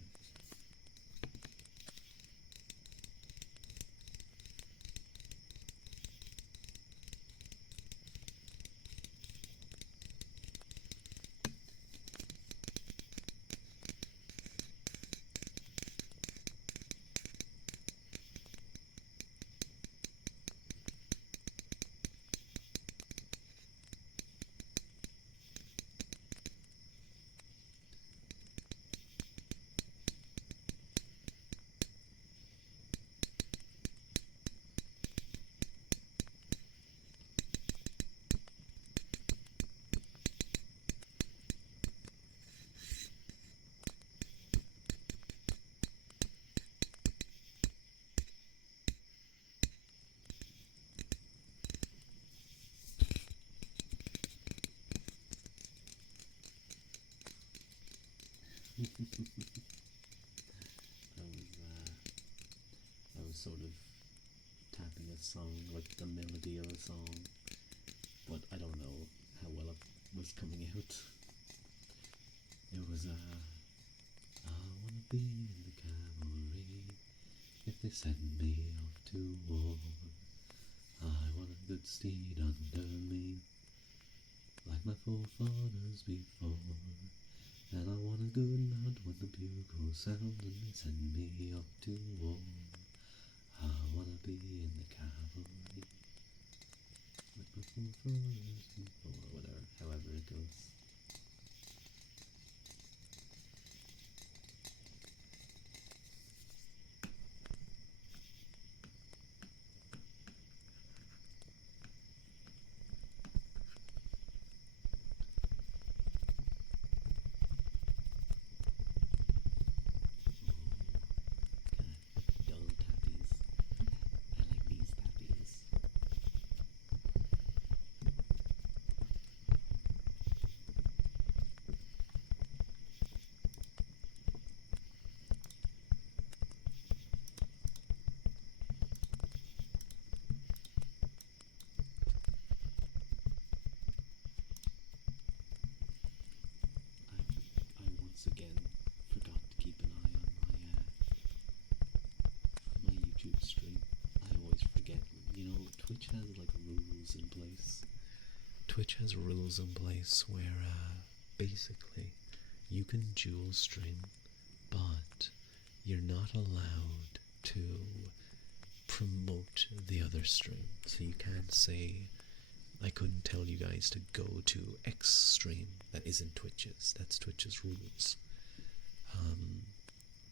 I was sort of tapping a song, like the melody of a song, but I don't know how well it was coming out. It was I wanna be in the cavalry if they send me off to war. I want a good steed under me, like my forefathers before. And I want a good mount when the bugle sounds and they send me off to war. I wanna be in the cavalry, like my forefathers before, or whatever, however it goes. once again forgot to keep an eye on my YouTube stream. I always forget. You know, Twitch has like rules in place. Twitch has rules in place where basically you can dual stream, but you're not allowed to promote the other stream. So you can't say, I couldn't tell you guys to go to X stream that isn't Twitch's. That's Twitch's rules.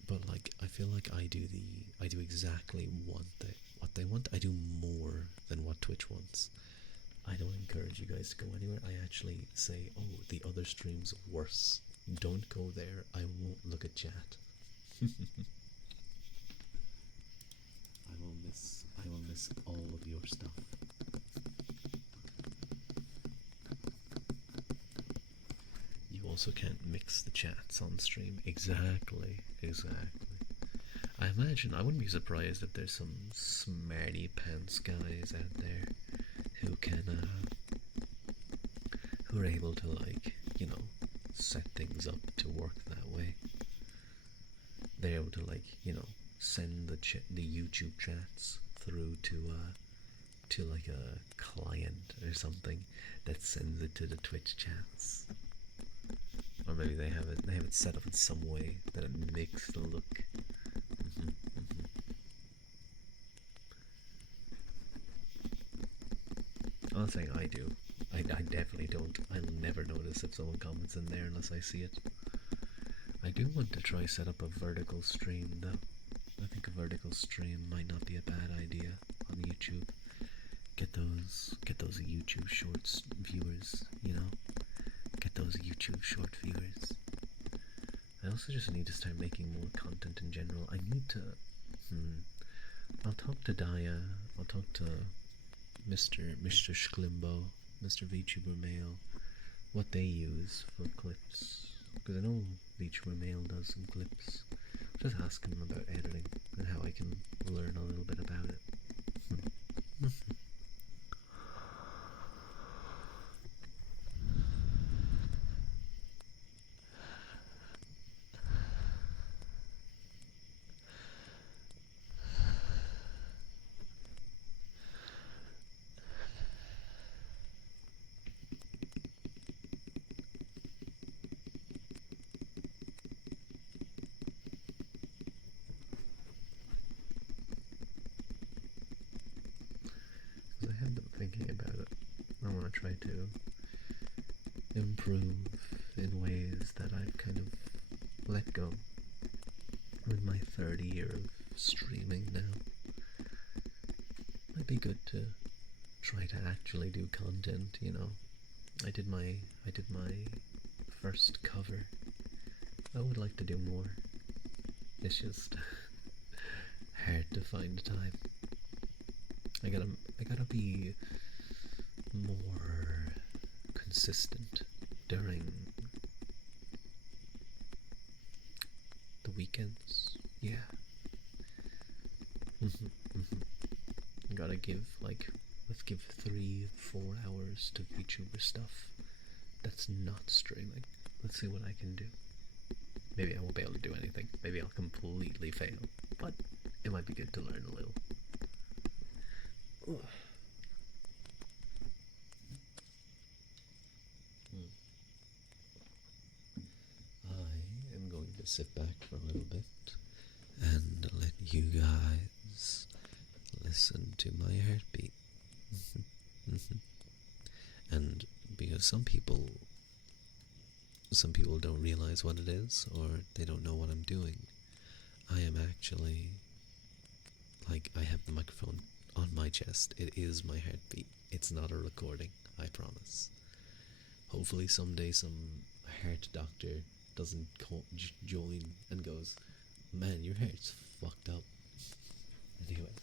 But like, I feel like I do exactly what they want. I do more than what Twitch wants. I don't encourage you guys to go anywhere. I actually say, oh, the other stream's worse. Don't go there. I won't look at chat. I will miss all of your stuff. You also can't mix the chats on stream. Exactly. I imagine, I wouldn't be surprised if there's some smarty pants guys out there who can, who are able to, like, you know, set things up to work that way. They're able to, like, you know, send the YouTube chats through to like a client or something that sends it to the Twitch chats. Or maybe they have it set up in some way that it makes the look. I'm not saying I do. I definitely don't. I'll never notice if someone comments in there unless I see it. I do want to try set up a vertical stream though. I think a vertical stream might not be a bad idea on YouTube. Get those YouTube Shorts viewers, you know? Get those YouTube Short viewers. I also just need to start making more content in general. I need to... I'll talk to Daya. I'll talk to Mr. Schlimbo, Mr. VTuber Mail, what they use for clips. Because I know VTuber Mail does some clips. Just ask him about editing and how I can learn a little bit about it. I have been thinking about it. I want to try to improve in ways that I've kind of let go. I'm in my third year of streaming now. Might be good to try to actually do content, you know. I did my first cover. I would like to do more. It's just hard to find time. I gotta be more consistent during the weekends. Yeah. I gotta give, like, let's give 3-4 hours to VTuber stuff that's not streaming. Let's see what I can do. Maybe I won't be able to do anything. Maybe I'll completely fail. But it might be good to learn a little. I am going to sit back for a little bit and let you guys listen to my heartbeat. And because some people don't realize what it is, or they don't know what I'm doing, I am actually, like, I have the microphone on my chest. It is my heartbeat. It's not a recording, I promise. Hopefully someday some heart doctor doesn't join and goes, man, your heart's fucked up. Anyway.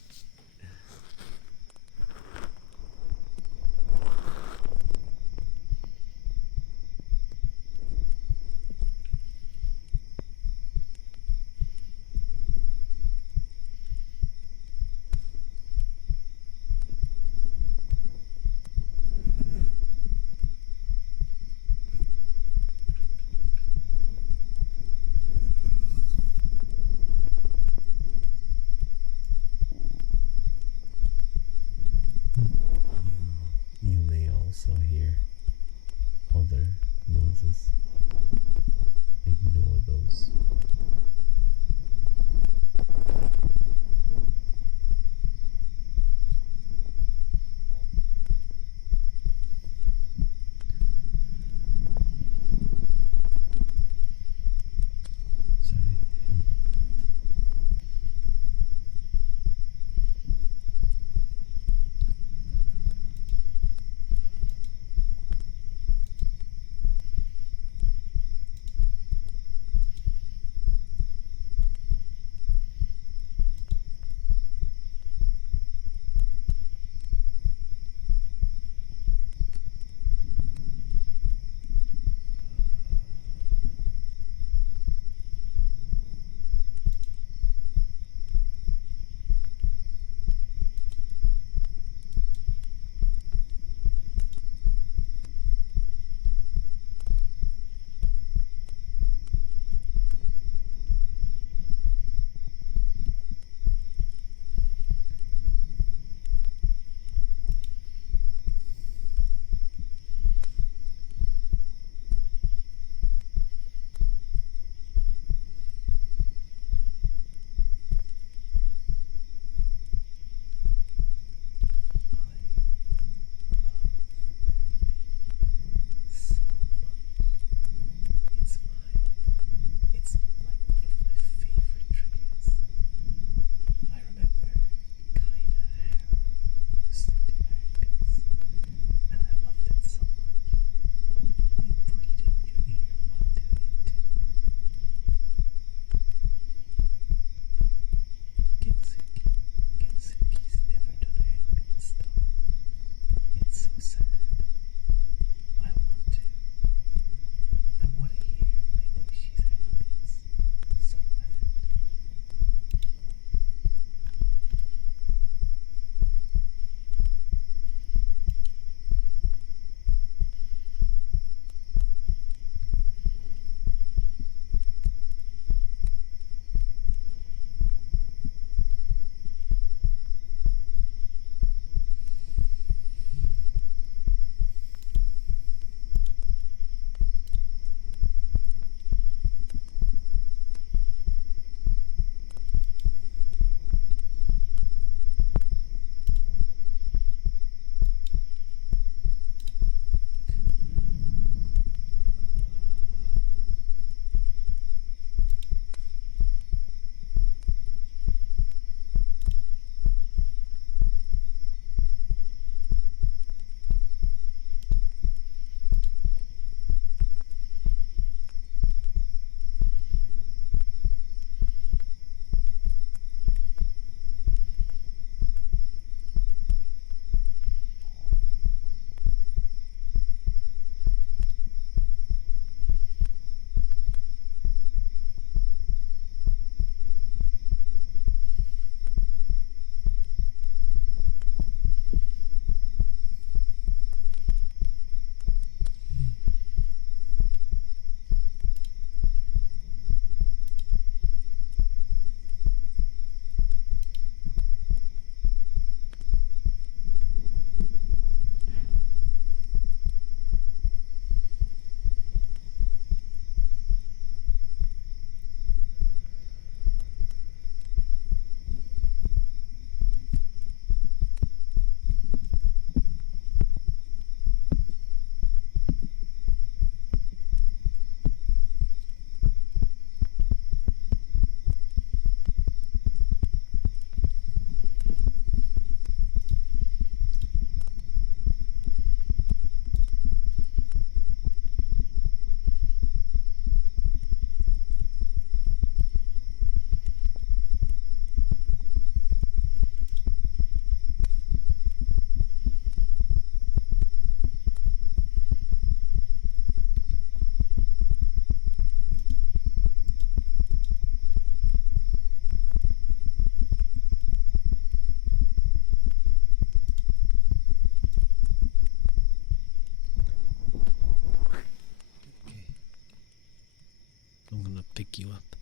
pick you up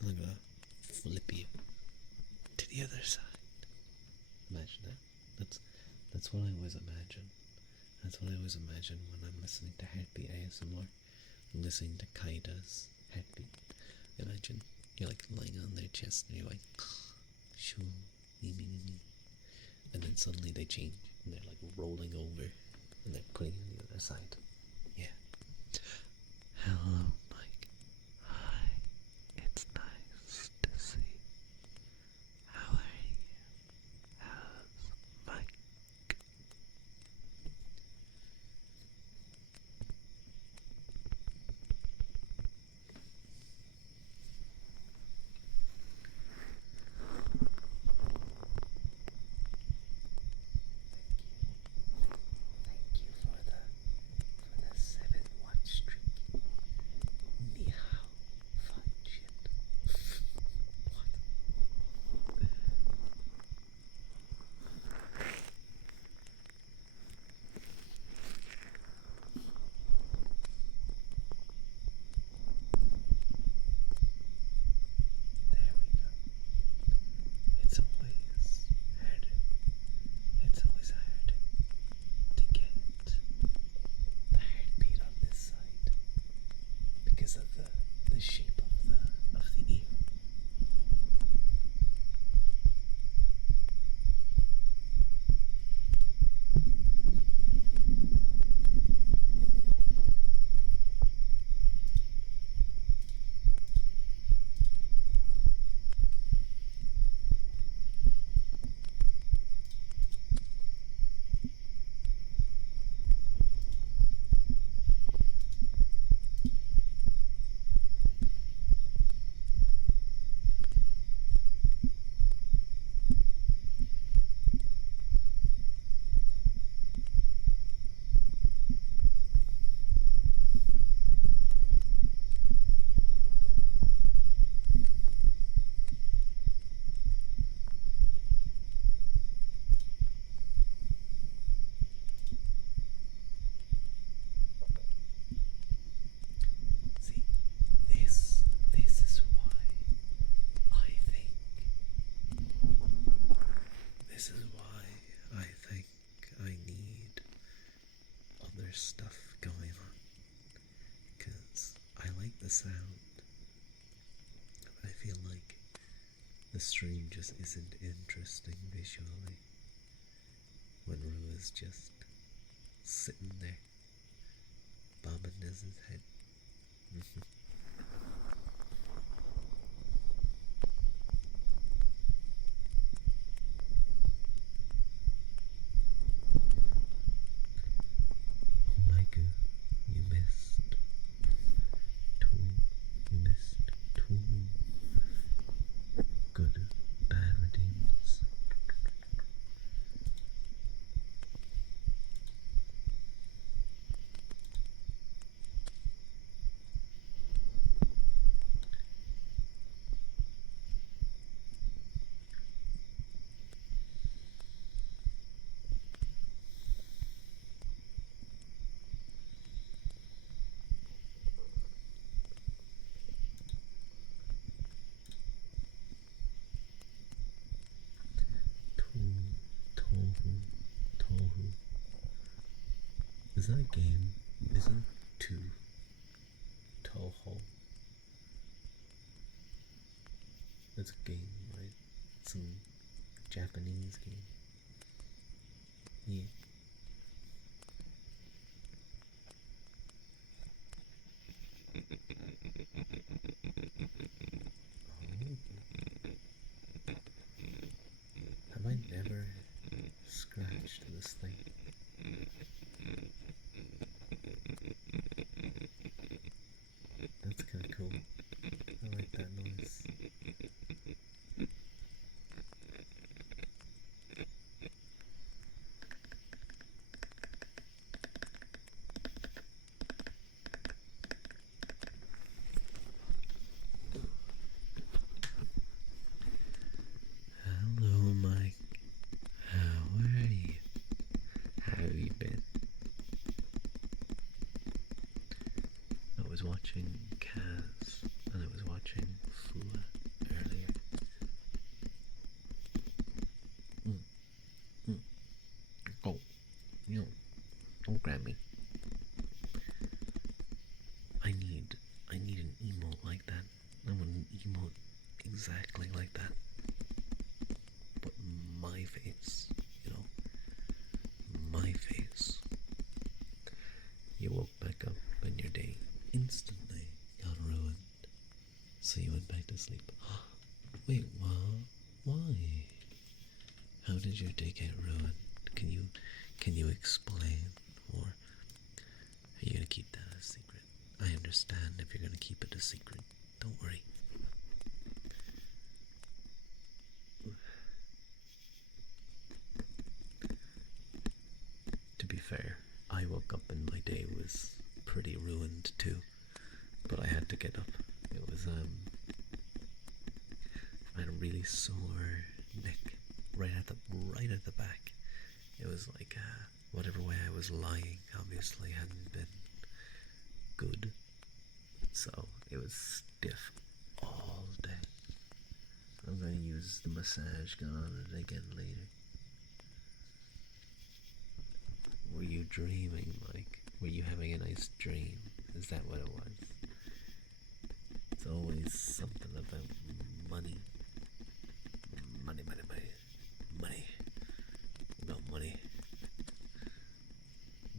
and I'm gonna flip you to the other side. Imagine that. That's what I always imagine. That's what I always imagine when I'm listening to Heartbeat ASMR. I'm listening to Kaida's Heartbeat. Imagine you're like lying on their chest and you're like, shoo, me, me, me, me. And then suddenly they change and they're like rolling over and they're putting you on the other side. Yeah. Hello, Mike. Hi. It's nice to see. How are you? How's Mike? Thank you for the 7-watch streak. Ni hao, fun shit. What? There we go. It's always harder. It's always harder to get the heartbeat on this side because of the shape of the ear. See, this is why I think this is why I think I need other stuff going on. Because I like the sound. I feel like the stream just isn't interesting visually when Rue is just sitting there bobbing his head. Oh my god, you missed two good bad redeems. Tohu. Tohu. Is that a game? Isn't two Toho? That's a game, right? Some Japanese game. Yeah. Have I never scratched this thing? That's kinda cool. I like that noise. Hello, Mike. How are you? How have you been? I was watching Kaz, and I was watching Don't grab me. I need an emote like that. I want an emote exactly like that. But my face, you know, my face. You woke back up and your day instantly got ruined. So you went back to sleep. Wait, what? Why? How did your day get ruined? Can you explain, or are you gonna keep that a secret? I understand if you're gonna keep it a secret. Don't worry. To be fair, I woke up and my day was pretty ruined too. But I had to get up. It was I had a really sore neck right at the back. It was like whatever way I was lying obviously hadn't been good. So it was stiff all day. I'm gonna use the massage gun on it again later. Were you dreaming, Mike? Were you having a nice dream? Is that what it was? It's always something about money. Money, money, money. Money. About money.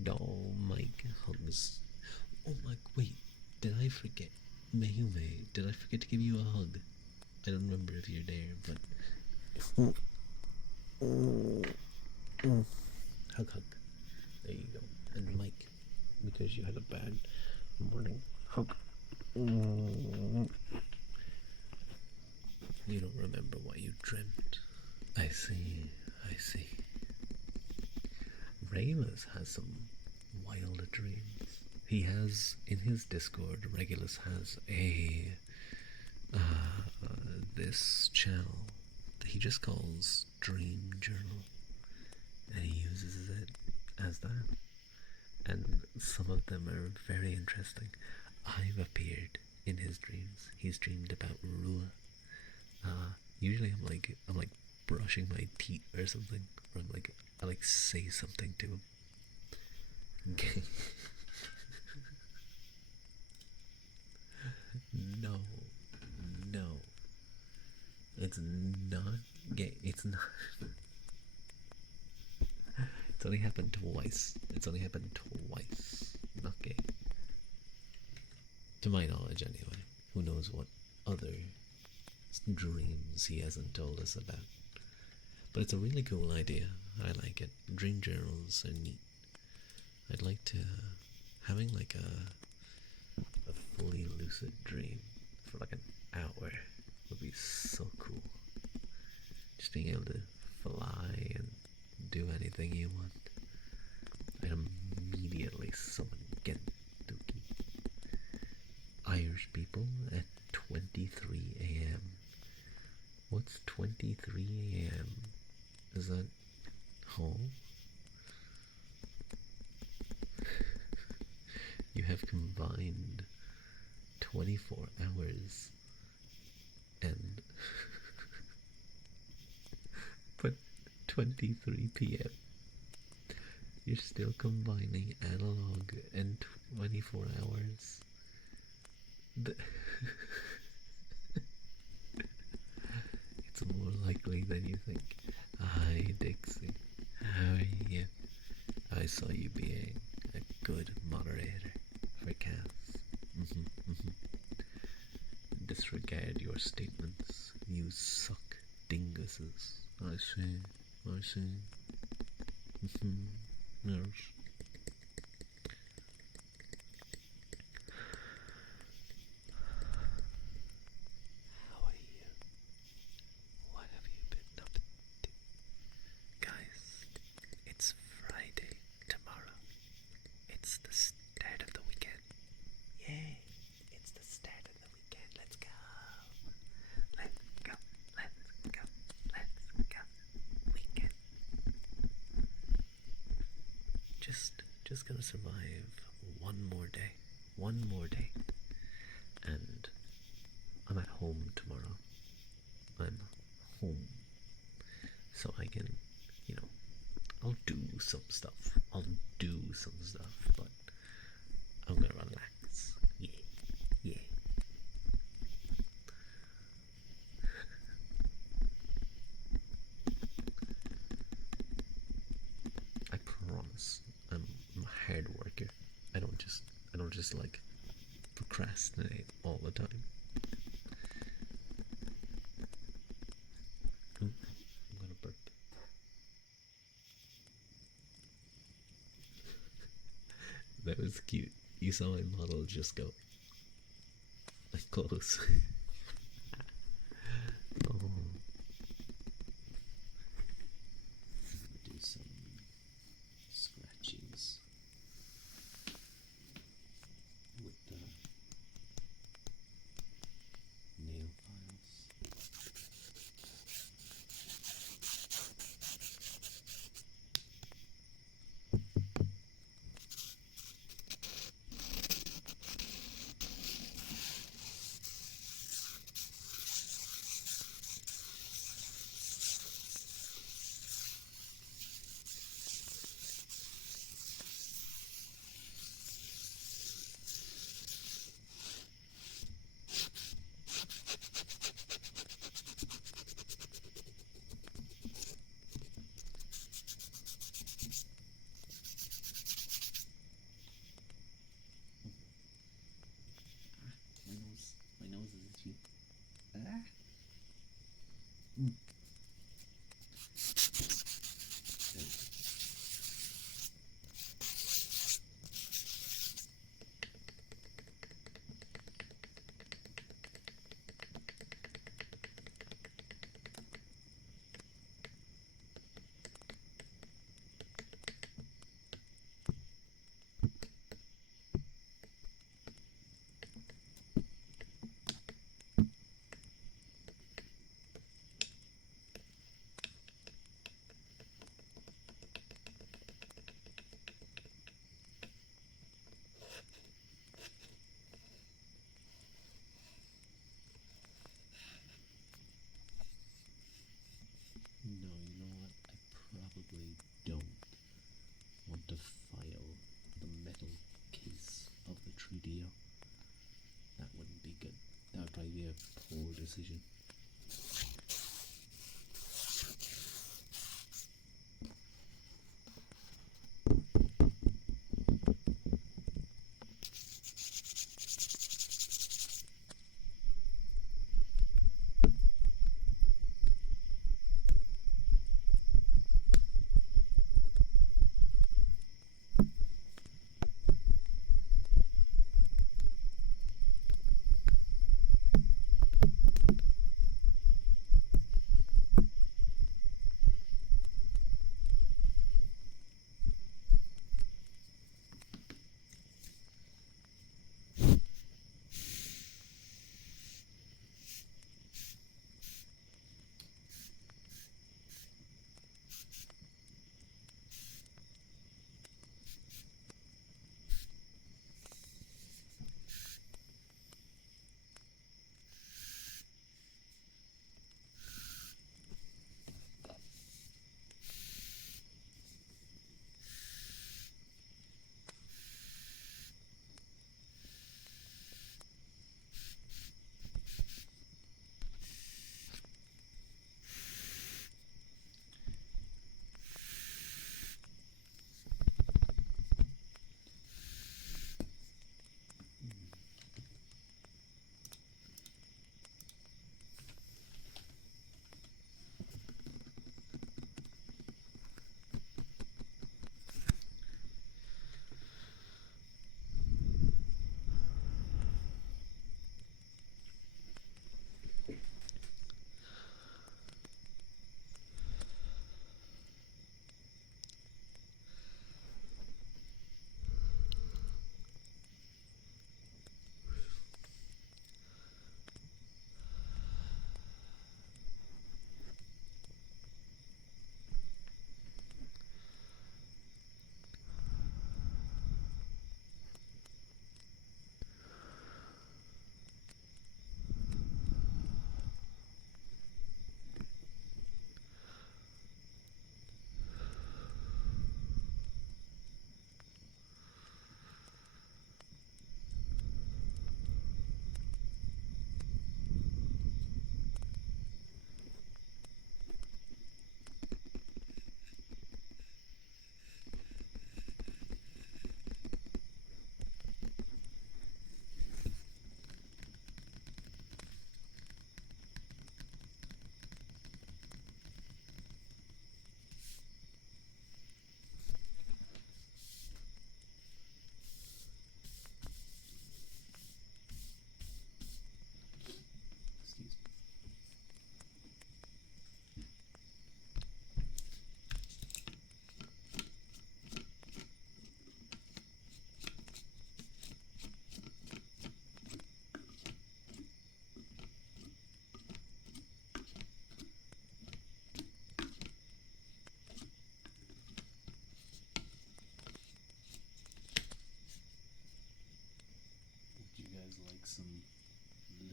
No, Mike, hugs. Oh, Mike, wait. Did I forget? Mayume, did I forget to give you a hug? I don't remember if you're there, but. Hug, hug. There you go. And Mike, because you had a bad morning, hug. You don't remember what you dreamt. I see, I see. Regulus has some wild dreams. He has, in his Discord, Regulus has this channel that he just calls Dream Journal, and he uses it as that. And some of them are very interesting. I've appeared in his dreams. He's dreamed about Rua. Usually I'm like brushing my teeth or something, or I like say something to him. Okay. No, no, it's not gay. It's not. It's only happened twice. It's only happened twice. Not gay. To my knowledge, anyway. Who knows what other dreams he hasn't told us about. But it's a really cool idea. I like it. Dream journals are neat. I'd like to having like a fully lucid dream for like an hour would be so cool. Just being able to fly and do anything you want. I'd immediately summon Gentuki. Irish people at 23 a.m. What's 23 a.m.? Is that home? You have combined 24 hours and but 23 p.m. You're still combining analog and 24 hours. It's more likely than you think. Hi, Dixie. How are you? I saw you being a good moderator for Cass. Disregard your statements. You suck dinguses. I see. I see. Yes. How are you? What have you been up to? Guys, it's Friday tomorrow. It's the start of the weekend. Yay! It's the start of the weekend. Let's go. Let's go. Let's go. Let's go. Weekend. Just gonna survive one more day. One more day. And I'm at home tomorrow. I'm home. So I can, I'll do some stuff. I'll do some stuff, but I'm gonna relax. Yeah, yeah. I promise, I'm a hard worker. I don't just like procrastinate all the time. Ooh, I'm gonna burp. That was cute. You saw my model just go like close. Oh. Do some scratches with the nail files. My nose is itchy. Ah. Mm. No, you know what? I probably don't want to file the metal case of the 3DO. That wouldn't be good. That would probably be a poor decision.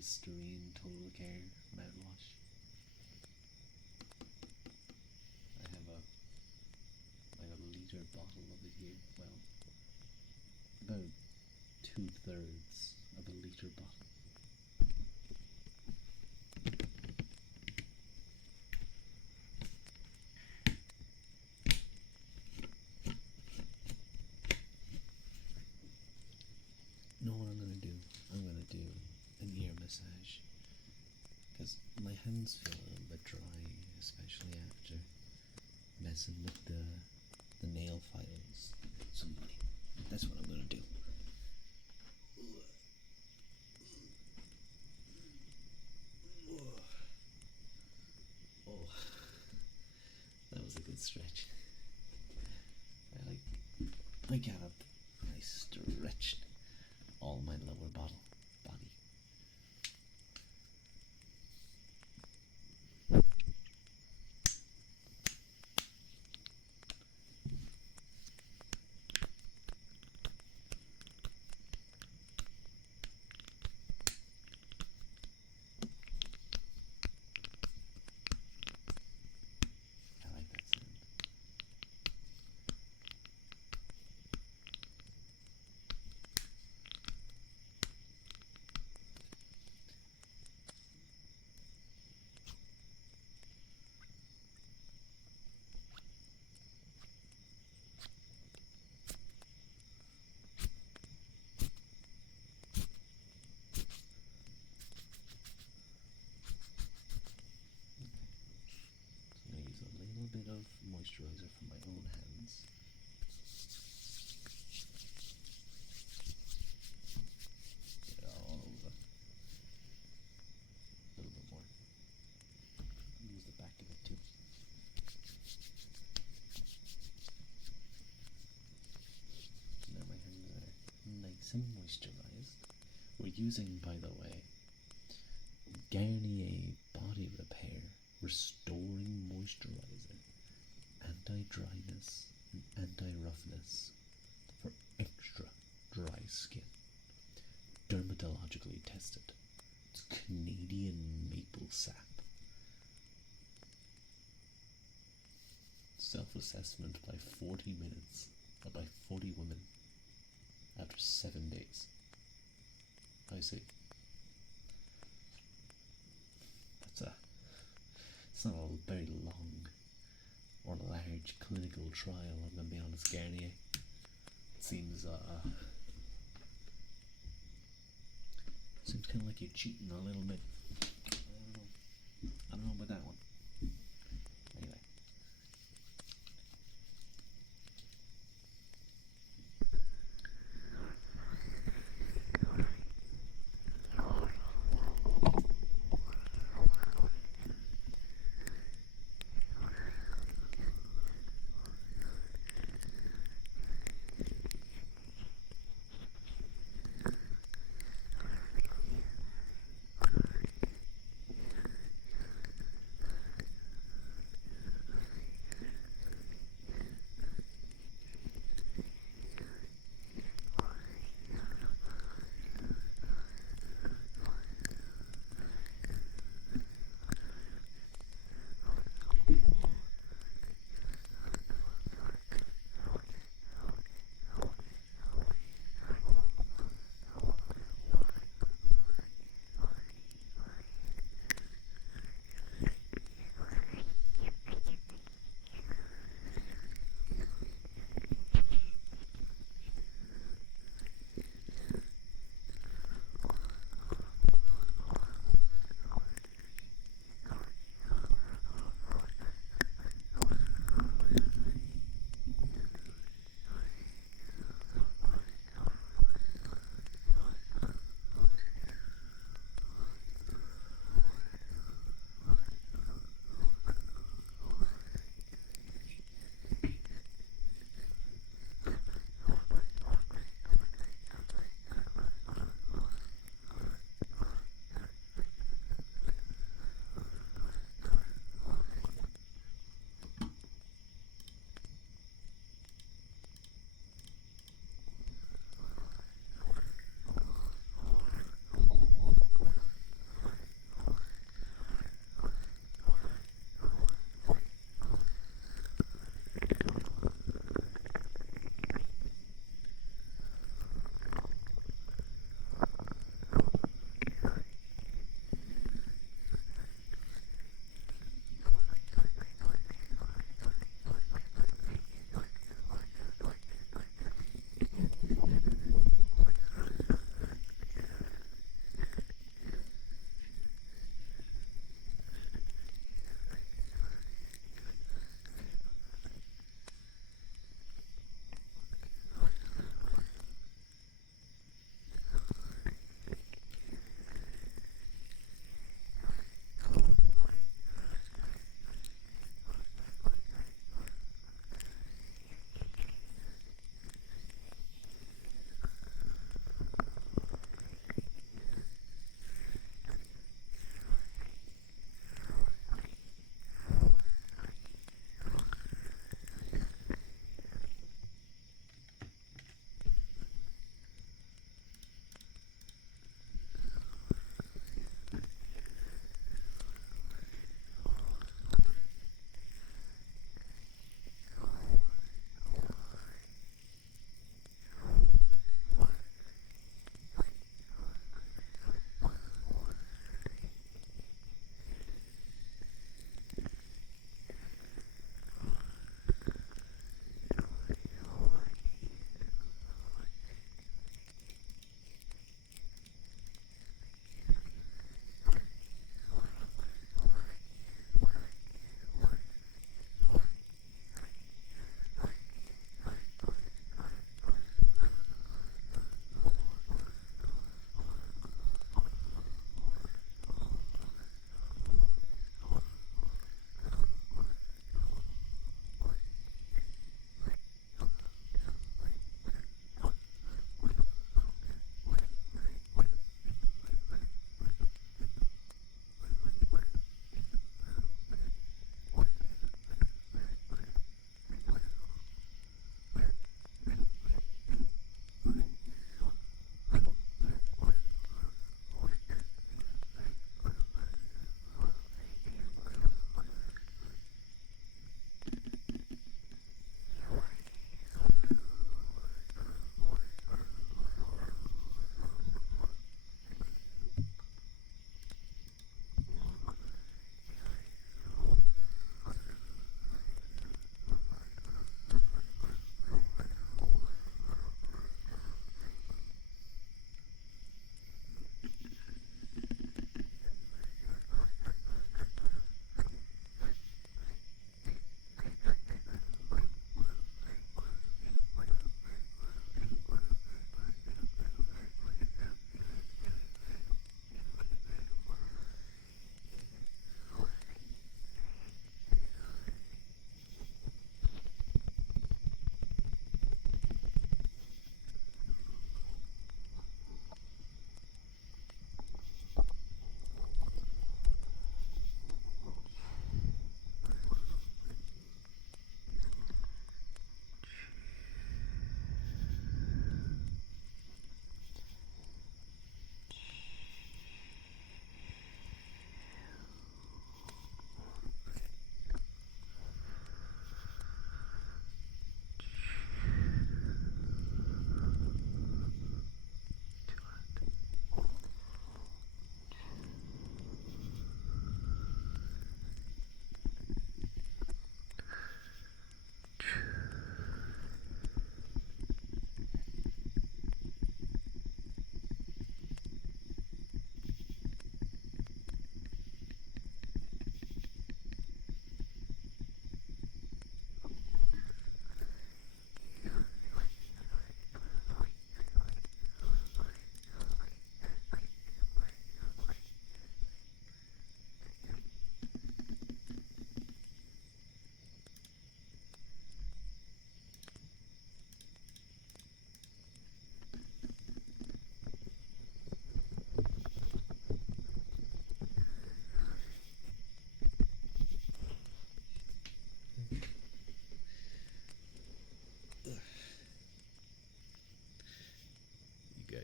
Listerine Total Care mouthwash. I have a liter bottle of it here. Well, about 2/3 of a liter bottle. You know what I'm gonna do? I'm gonna do an ear massage because my hands feel a little bit dry, especially after messing with the nail files. So that's what I'm gonna do. Oh, that was a good stretch. I got up, I stretched all my lower body. I like that sound. So I'm going to use a little bit of moisturizer from my own hands. Get it all over. A little bit more. Use the back of it too. Now my hands are nice and moisturized. We're using, by the way, Garnier Body Repair Restoring Moisturizer, Anti-dryness and anti-roughness for extra dry skin. Dermatologically tested. It's Canadian maple sap. Self-assessment by 40 minutes, or by 40 women after 7 days. I see. It's not a very long or large clinical trial, I'm gonna be honest, Garnier. It seems kind of like you're cheating a little bit. I don't know about that one. Anyway.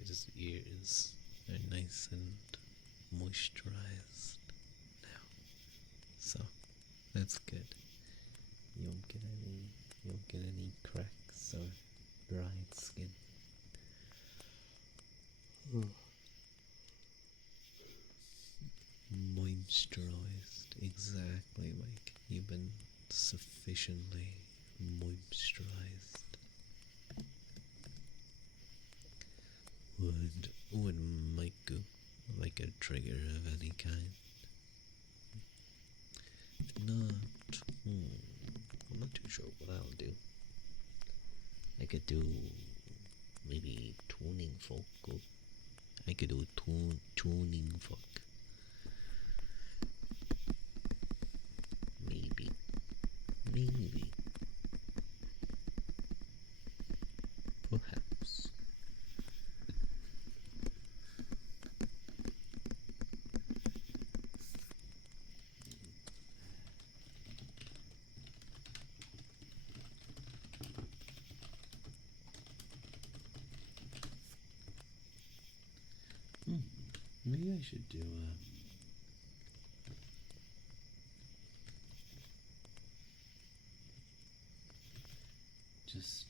Sarah's ears are nice and moisturized now. So that's good. You don't get any cracks or dried skin. Moisturized, exactly, Mike. You've been sufficiently moisturized. Would Mike go like a trigger of any kind? Not. I'm not too sure what I'll do. I could do maybe tuning folk. I could do tuning folk. Maybe. Perhaps. Maybe I should do just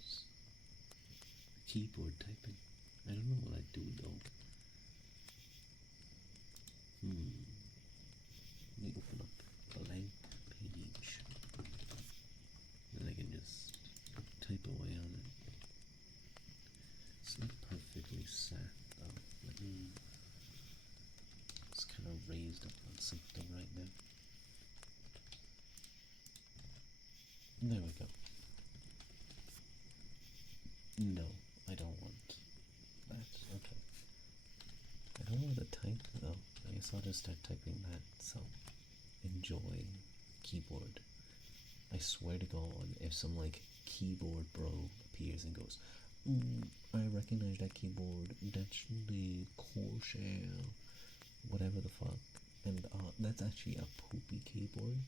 keyboard typing. I don't know what I'd do though. Let me open up a blank page. And I can just type away on it. It's not perfectly set though. It's kind of raised up on something right now. There we go. No, I don't want that. Okay. I don't know how to type though. I guess I'll just start typing that. So, enjoy keyboard. I swear to God, if some like keyboard bro appears and goes, I recognize that keyboard. That's the Corsair, whatever the fuck. And that's actually a poopy keyboard.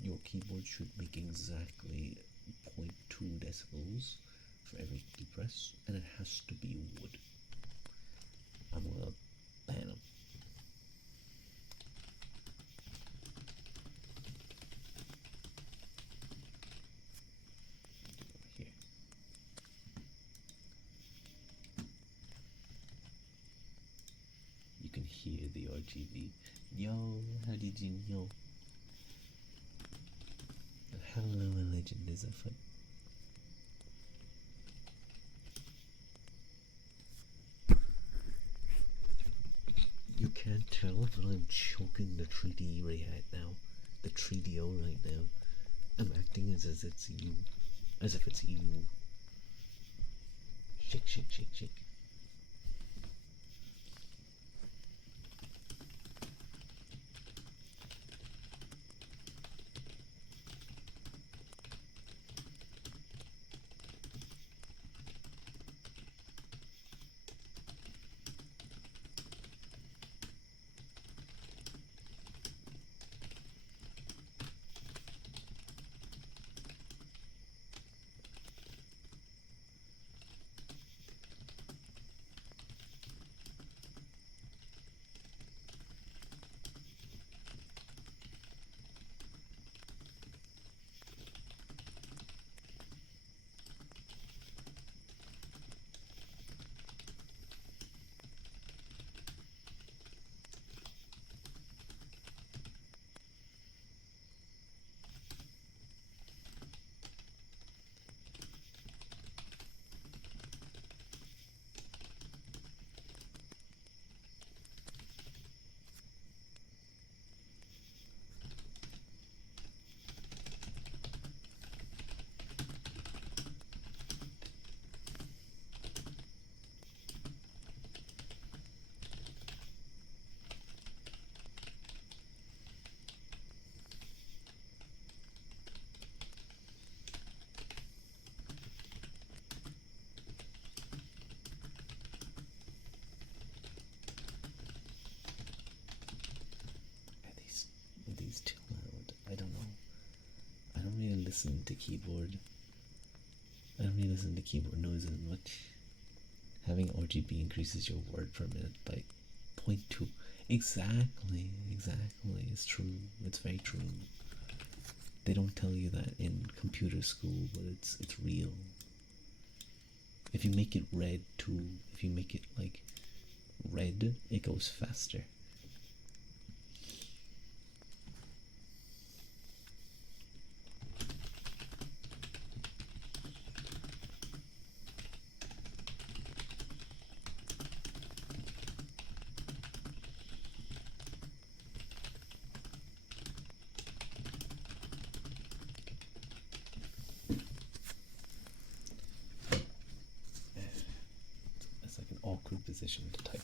Your keyboard should make exactly 0.2 decibels for every key press, and it has to be wood. I'm gonna ban them. Here. You can hear the RGB. Yo, how did you know? Hello, legend is afoot. You can't tell, but I'm choking the 3D right now. The 3DO right now. I'm acting as it's you. As if it's you. Shake, shake, shake, shake. These too loud. I don't know. I don't really listen to keyboard. I don't really listen to keyboard noises much. Having RGB increases your word per minute by zero point 0.2. Exactly, exactly. It's true. It's very true. They don't tell you that in computer school, but it's real. If you make it red too, if you make it like red, it goes faster. It's like an awkward position to type.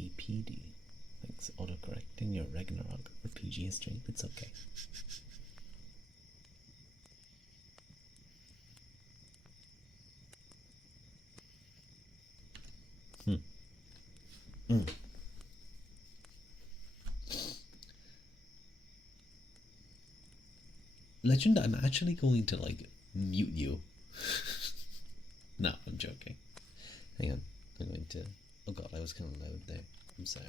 EPD. Thanks, autocorrecting your Ragnarok RPG history. It's okay. Legend, I'm actually going to like mute you. No, I'm joking. Hang on. I'm going to. Oh god, I was kind of loud there. I'm sorry.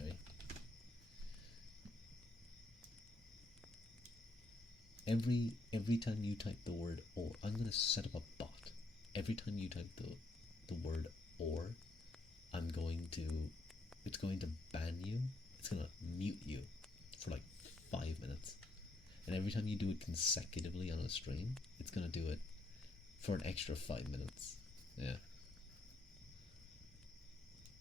Every time you type the word or, I'm gonna set up a bot. Every time you type the word or, it's going to ban you. It's gonna mute you for like 5 minutes. And every time you do it consecutively on a stream, it's gonna do it for an extra 5 minutes. Yeah.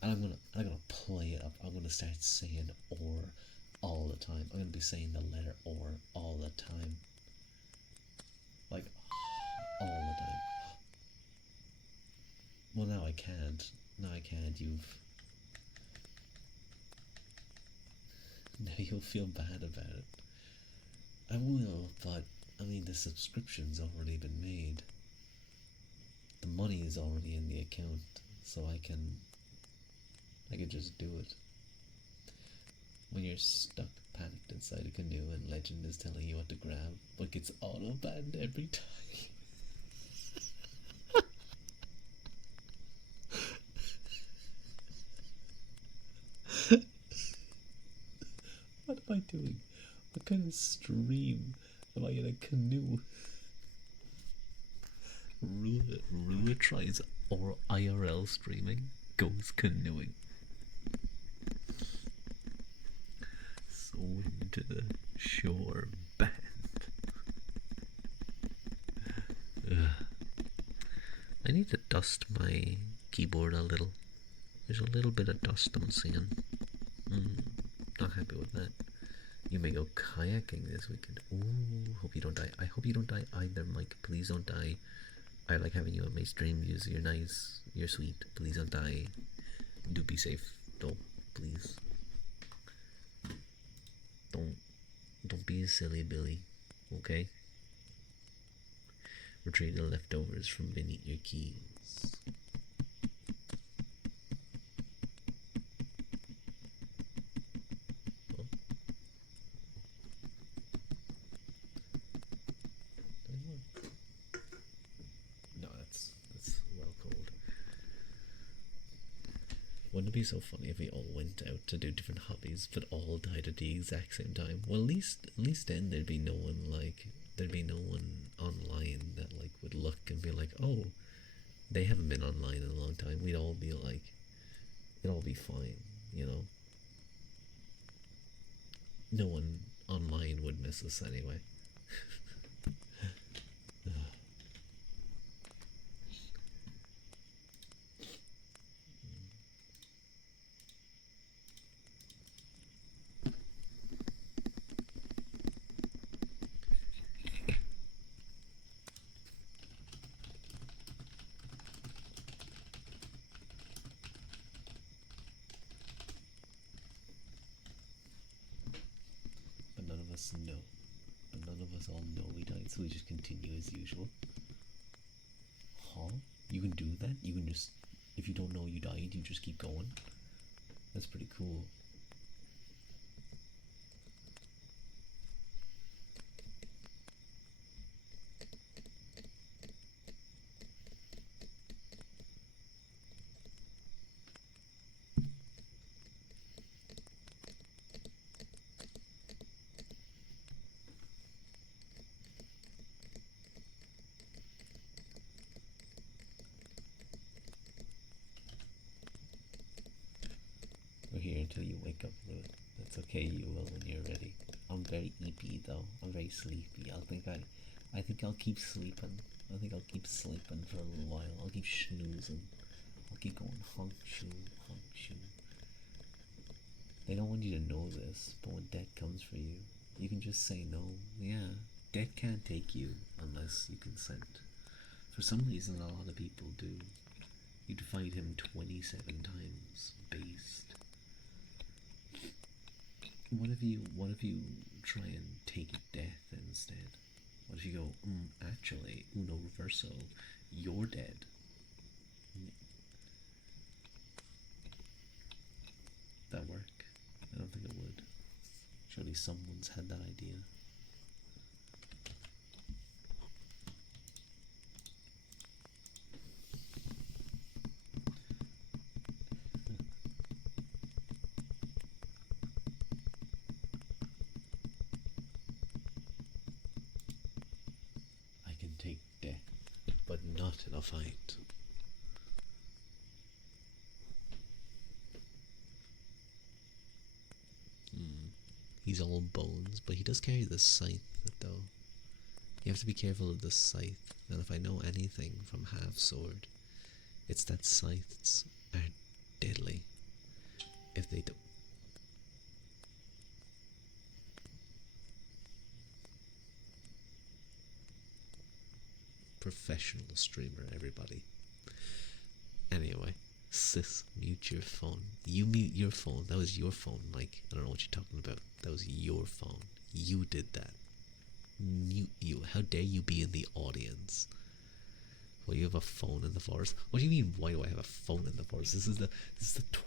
And I'm gonna play it up. I'm gonna start saying or all the time. I'm gonna be saying the letter or all the time. Like all the time. Well, now I can't. Now I can't. Now you'll feel bad about it. I will, but I mean the subscription's already been made. The money is already in the account, so I can just do it. When you're stuck, panicked inside a canoe and Legend is telling you what to grab, but gets auto banned every time. What am I doing? What kind of stream am I in a canoe? Rua tries or IRL streaming, goes canoeing. So to the shore band. I need to dust my keyboard a little. There's a little bit of dust I'm seeing. Not happy with that. You may go kayaking this weekend. Ooh, hope you don't die. I hope you don't die either, Mike. Please don't die. I like having you on my streams. You're nice. You're sweet. Please don't die. Do be safe, though. Please. Don't be a silly Billy. Okay? Retrieve the leftovers from beneath your keys. Oh. No, that's well cold. Wouldn't it be so funny if we all went out to do different hobbies but all died at the exact same time? Well, at least then there'd be no one online that like would look and be like, oh, they haven't been online in a long time. We'd all be like, it'd all be fine, you know. No one online would miss us anyway. But none of us know. But none of us all know we died, so we just continue as usual. Huh? You can do that? You can just, if you don't know you died, you just keep going? That's pretty cool. We're here until you wake up, Lou. That's okay, you will when you're ready. I'm very eepy though. I'm very sleepy. I think I'll keep sleeping. I think I'll keep sleeping for a little while. I'll keep snoozing. I'll keep going honk shoo, honk shoo. They don't want you to know this, but when death comes for you, you can just say no. Yeah, death can't take you unless you consent. For some reason, a lot of people do. You'd fight him 27 times based. What if you try and take death instead? What if you go, actually, uno reverso, you're dead. That work? I don't think it would. Surely someone's had that idea. I can take death, but not in a fight. He's all bones, but he does carry the scythe, though. You have to be careful of the scythe, and if I know anything from Half Sword, it's that scythes are deadly if they do. Professional streamer, everybody. Anyway, sis, mute your phone. You mute your phone. That was your phone, Mike. I don't know what you're talking about. That was your phone. You did that. Mute you. How dare you be in the audience? Well, you have a phone in the forest. What do you mean? Why do I have a phone in the forest? This is the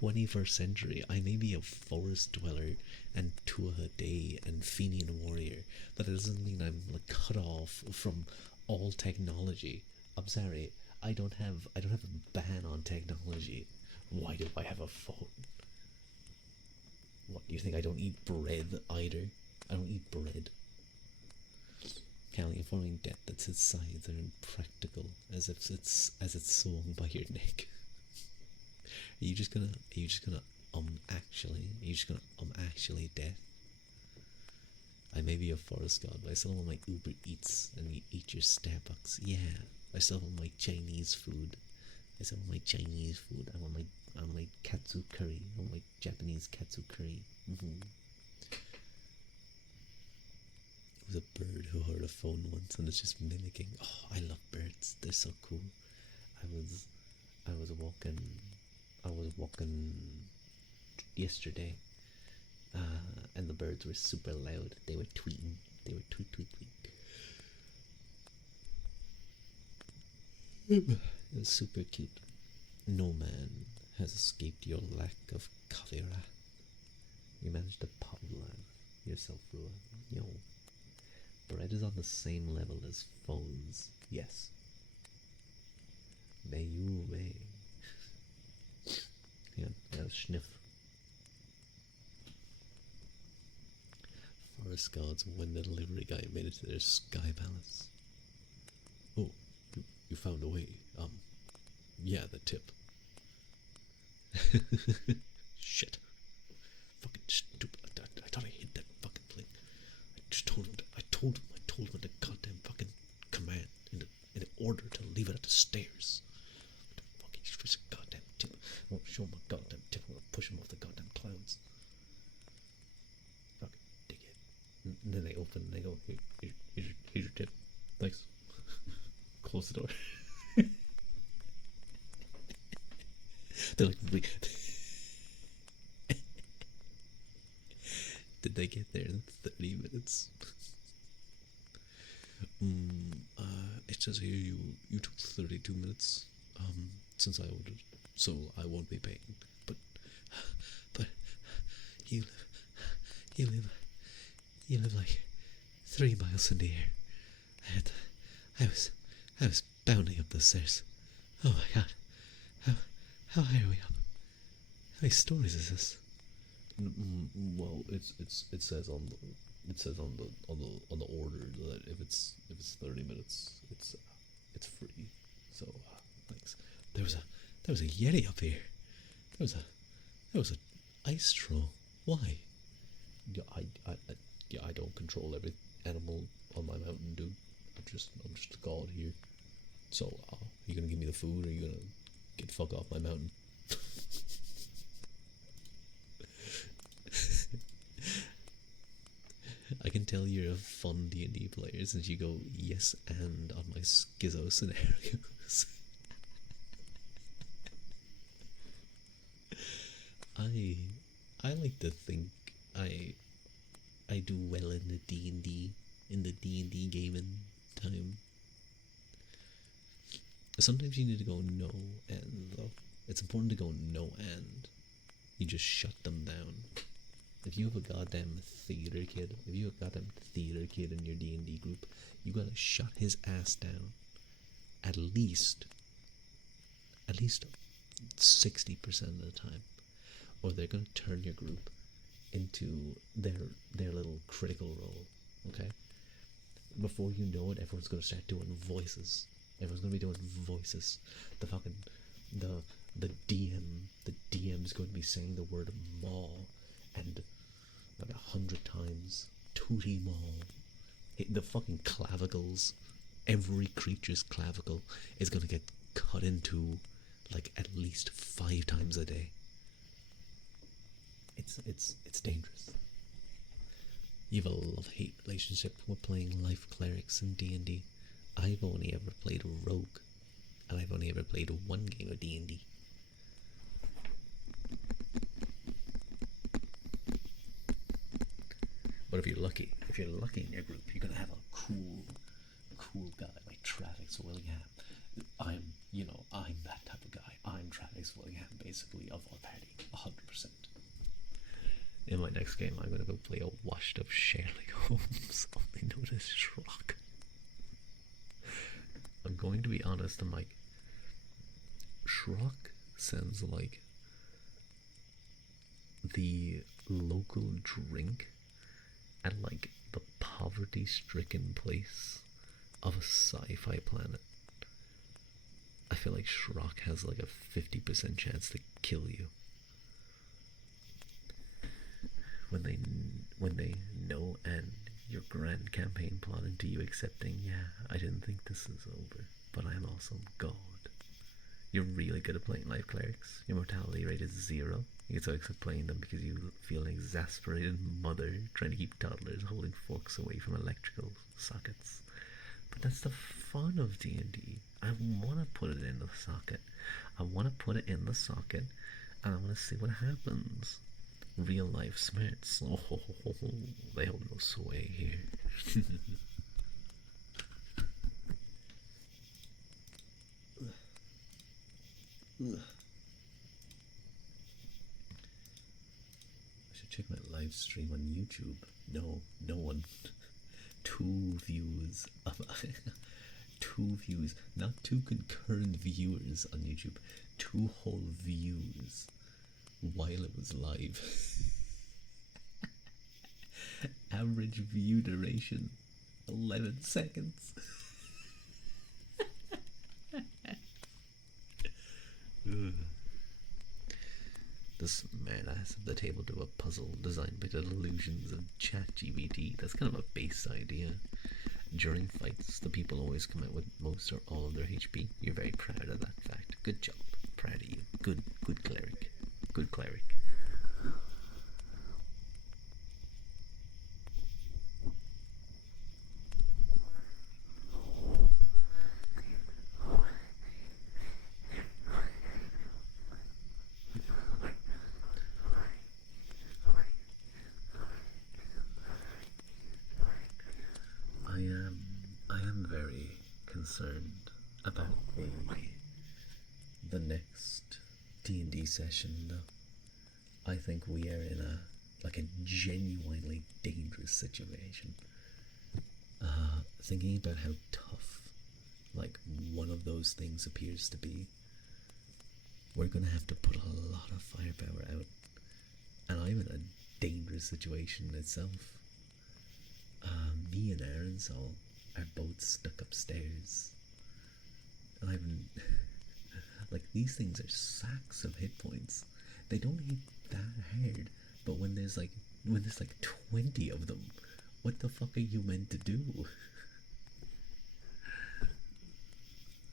21st century. I may be a forest dweller and Tuatha Dé and Fenian warrior, but it doesn't mean I'm like cut off from all technology. I'm sorry. I don't have a ban on technology. Why do I have a phone? What, do you think I don't eat bread either? I don't eat bread. Callie, informing death that its sides are impractical, as it's swung by your neck. Are you just gonna actually death? I may be a forest god, but I still want my Uber Eats and you eat your Starbucks. Yeah, I still want my Chinese food. I still want my Chinese food. I want my katsu curry. I want my Japanese katsu curry. It was a bird who heard a phone once and it's just mimicking. Oh, I love birds. They're so cool. I was walking. I was walking yesterday, and the birds were super loud. They were tweeting. They were tweet tweet tweet. It was super cute. No man has escaped your lack of kavira. You managed to pabla yourself, Rua. Yo. Bread is on the same level as phones. Yes. May you may. Yeah, sniff. Forest guards when the delivery guy made it to their sky palace. Oh, you found a way. Yeah, the tip. Shit. Fucking stupid. I thought I hit that fucking thing. I told him the goddamn fucking command in the order to leave it at the stairs. What the fuck, he's just a goddamn tip. I won't show him a goddamn tip. I'm gonna push him off the goddamn clouds. Fucking dickhead. And then they open and they go, here's your tip. Thanks. Close the door. They're like, did they get there in 30 minutes? It says here you took 32 minutes since I ordered, so I won't be paying. But you live like 3 miles in the air. I was bounding up the stairs. Oh my god, how high are we up? How many stories is this? Well, it says on the order that if it's 30 minutes, it's free. So thanks. There was a yeti up here. There was a ice troll. Why? Yeah, I don't control every animal on my mountain, dude. I'm just a god here. So you gonna give me the food, or you gonna get the fuck off my mountain? I can tell you're a fun D&D player since you go yes and on my schizo scenarios. I like to think I do well in the D&D gaming time. Sometimes you need to go no and though. It's important to go no and. You just shut them down. If you have a goddamn theater kid, in your D&D group, you gotta shut his ass down. At least 60% of the time, or they're gonna turn your group into their little critical role. Okay. Before you know it, everyone's gonna start doing voices. Everyone's gonna be doing voices. The DM's going to be saying the word maw and like 100 times. Tootie maw. The fucking clavicles. Every creature's clavicle is gonna get cut into like at least 5 times a day. It's dangerous. You have a love-hate relationship with playing life clerics in D&D. I've only ever played a rogue, and I've only ever played 1 game of D&D. But if you're lucky in your group, you're gonna have a cool guy like Travis Willingham. I'm that type of guy. I'm Travis Willingham, basically, of our party, 100%. In my next game, I'm gonna go play a washed-up Sherlock Holmes, only known as Shrock. I'm going to be honest, I'm like, Shrock sounds like the local drink at like the poverty-stricken place of a sci-fi planet. I feel like Shrock has like a 50% chance to kill you. When they know and grand campaign plot into you accepting, yeah, I didn't think this is over, but I'm also God. You're really good at playing life clerics. Your mortality rate is 0. You get so excited playing them because you feel an exasperated mother trying to keep toddlers holding forks away from electrical sockets. But that's the fun of D&D. I want to put it in the socket. I want to put it in the socket, and I want to see what happens. Real life smarts. Oh, they hold no sway here. I should check my live stream on YouTube. No one. 2 views. 2 views. Not 2 concurrent viewers on YouTube. 2 whole views while it was live. Average view duration 11 seconds. The smartass of the table to a puzzle designed by the delusions of ChatGPT. That's kind of a base idea. During fights, the people always come out with most or all of their HP. You're very proud of that fact. Good job. Proud of you. Good cleric. Good cleric. I am very concerned about the next D&D session, though. I think we are in a genuinely dangerous situation. Thinking about how tough one of those things appears to be, we're gonna have to put a lot of firepower out, and I'm in a dangerous situation itself. Me and Aaron are both stuck upstairs, and I've these things are sacks of hit points. They don't hit that hard, but when there's 20 of them, what the fuck are you meant to do?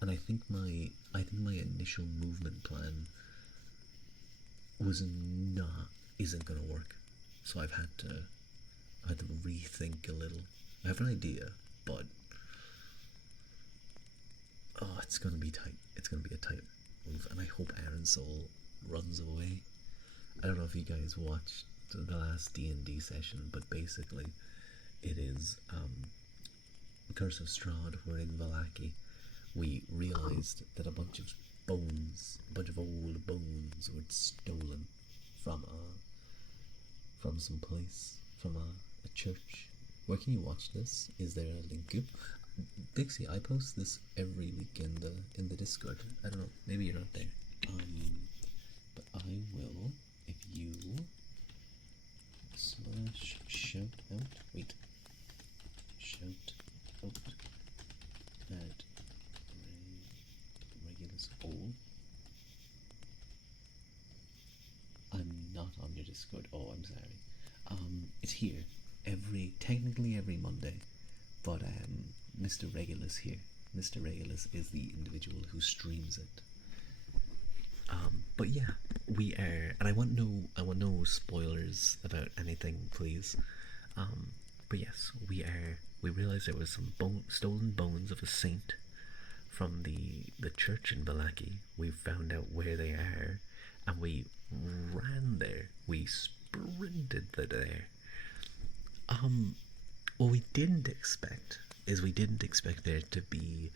And I think my initial movement plan isn't gonna work. So I had to rethink a little. I have an idea, but it's gonna be tight. It's gonna be a tight move, and I hope Aaron Soul runs away. I don't know if you guys watched the last D&D session, but basically, it is Curse of Strahd. We're in Vallaki. We realized that a bunch of old bones were stolen from some place, from a church. Where can you watch this? Is there a link? Dixie, I post this every week in the Discord. I don't know, maybe you're not there. But I will, if you shout out at Regulus Old. I'm not on your Discord. Oh, I'm sorry. It's here technically every Monday, but Mr. Regulus here. Mr. Regulus is the individual who streams it. But yeah, we are, and I want no spoilers about anything, please. But yes, we realized there was some stolen bones of a saint from the church in Vallaki. We found out where they are, and we ran there. We sprinted there. What we didn't expect there to be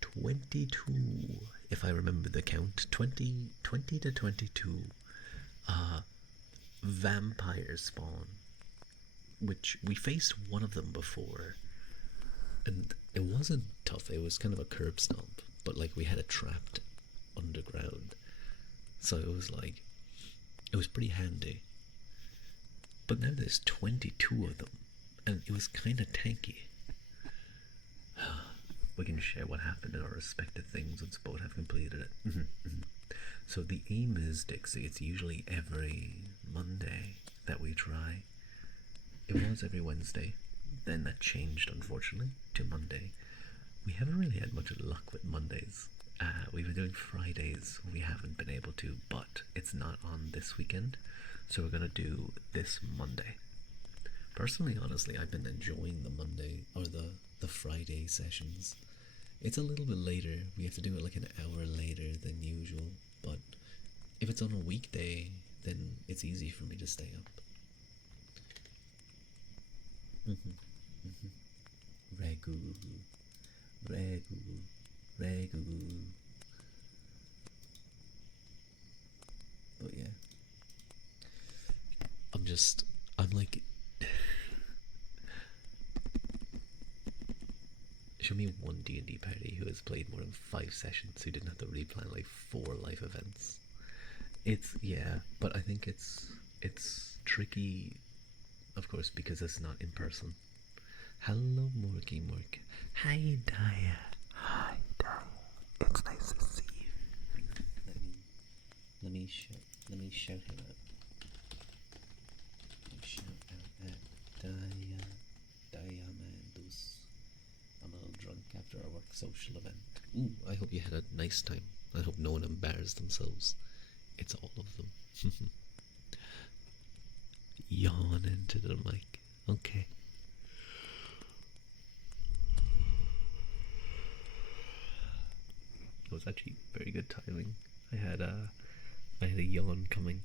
22, if I remember the count, 20 to 22 vampire spawn, which we faced one of them before, and it wasn't tough. It was kind of a curb stomp, but we had it trapped underground, so it was pretty handy. But now there's 22 of them, and it was kind of tanky. We can share what happened in our respective things once both have completed it. So the aim is, Dixie, it's usually every Monday that we try. It was every Wednesday. then that changed, unfortunately, to Monday. We haven't really had much luck with Mondays. We've been doing Fridays. We haven't been able to, but it's not on this weekend, so we're gonna do this Monday. Personally, honestly, I've been enjoying the Monday or the Friday sessions. It's a little bit later. We have to do it like an hour later than usual, but if it's on a weekday, then it's easy for me to stay up. Regu, regu, regu. But yeah, I'm like, show me one D&D party who has played more than 5 sessions who didn't have to replan like 4 life events. It's, yeah, but I think it's tricky, of course, because it's not in person. Hello, Morky Mork. Hi, Daya. Hi, Daya. It's nice to see you. Let me shout him out. Shout out at Diamandus. I'm a little drunk after our work social event. Ooh, I hope you had a nice time. I hope no one embarrassed themselves. It's all of them. Yawn into the mic. Okay. It was actually very good timing. I had a yawn coming.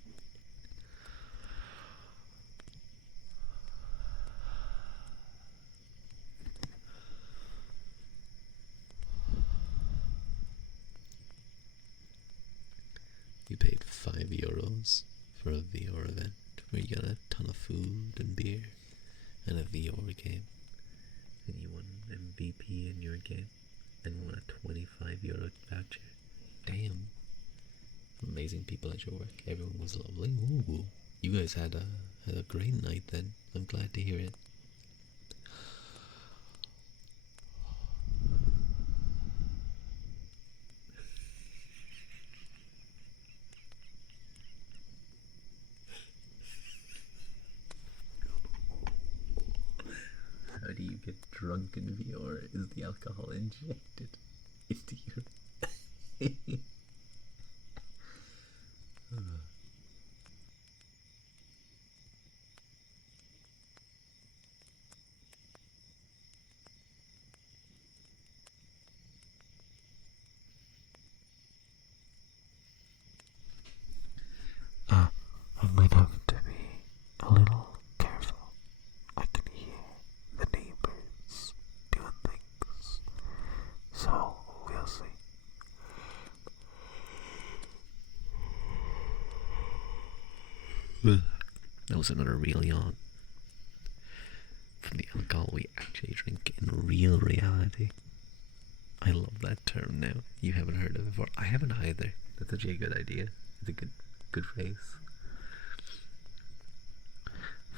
You paid €5 for a VR event where you got a ton of food and beer and a VR game, and you won MVP in your game and won a €25 voucher. Damn. Amazing people at your work. Everyone was lovely. Ooh, you guys had a great night then. I'm glad to hear it. How do you get drunk in VR? Is the alcohol injected into your... I might have to be a little careful. I can hear the neighbors doing things, so we'll see. That was another real yawn. From the alcohol we actually drink in real reality. I love that term now. You haven't heard it before. I haven't either. That's actually a good idea. It's a good phrase.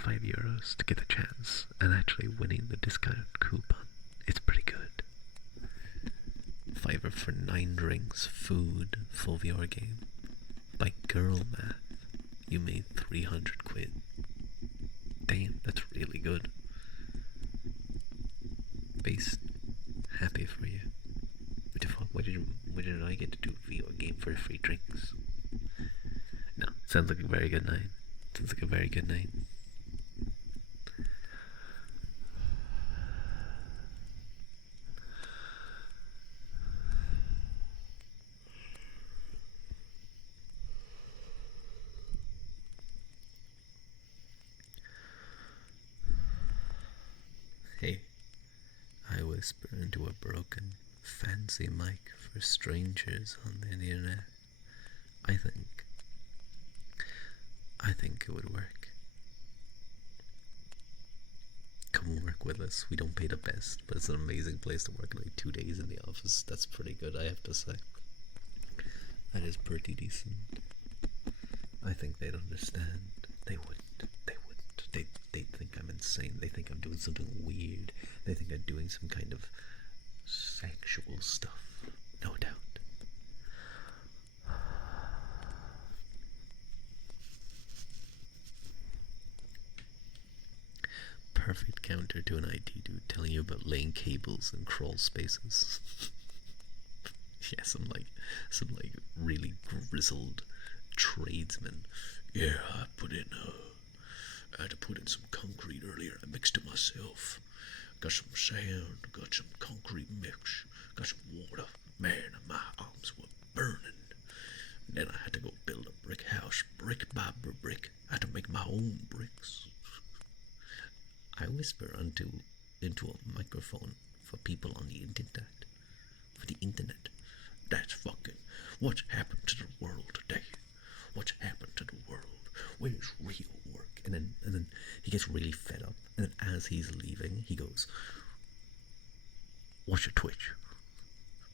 €5 to get the chance and actually winning the discount coupon. It's pretty good. Fiver for 9 drinks, food, full VR game. By girl math, you made 300 quid. Damn, that's really good. Based, happy for you. What the fuck? What did I get to do a VR game for free drinks? No, sounds like a very good night. Sounds like a very good night. Hey, I whisper into a broken, fancy mic for strangers on the internet. I think it would work. Come work with us. We don't pay the best, but it's an amazing place to work. Like 2 days in the office. That's pretty good, I have to say. That is pretty decent. I think they'd understand. They wouldn't. They'd think I'm insane. They think I'm doing something weird. They think I'm doing some kind of sexual stuff. No doubt. perfect counter to an IT dude telling you about laying cables and crawl spaces. Yeah, some really grizzled tradesman. Yeah, I had to put in some concrete earlier. I mixed it myself. Got some sand, got some concrete mix, got some water. Man, my arms were burning. And then I had to go build a brick house, brick by brick. I had to make my own bricks. I whisper into a microphone for people on the internet. For the internet. That's fucking what's happened to the world today. What's happened to the world? Where's real work? And then he gets really fed up. And then as he's leaving, he goes, "What's your Twitch?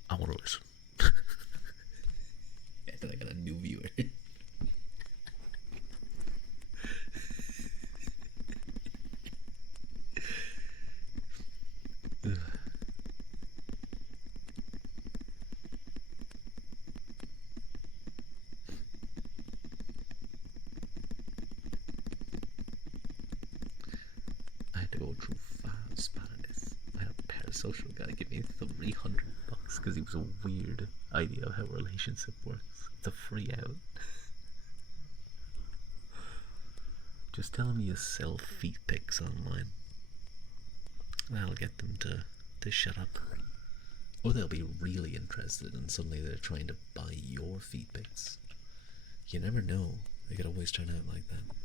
I want to listen." And then I got a new viewer. I had to go through fast Spanish. I had a parasocial guy give me $300 because he was a weird idea of how a relationship works. It's a free out. Just tell him you sell feet pics online. That'll get them to shut up. Or they'll be really interested and suddenly they're trying to buy your feet pics. You never know. They could always turn out like that.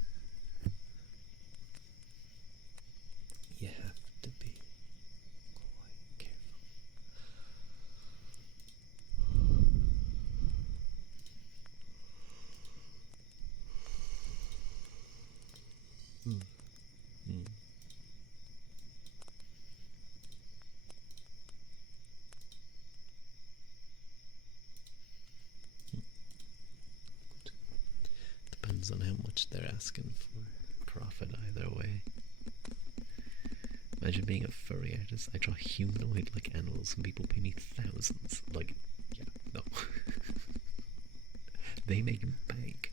You have to be quite careful. Depends on how much they're asking for profit either way. Imagine being a furry artist. I draw humanoid like animals and people pay me thousands. Like, yeah, no. They make bank.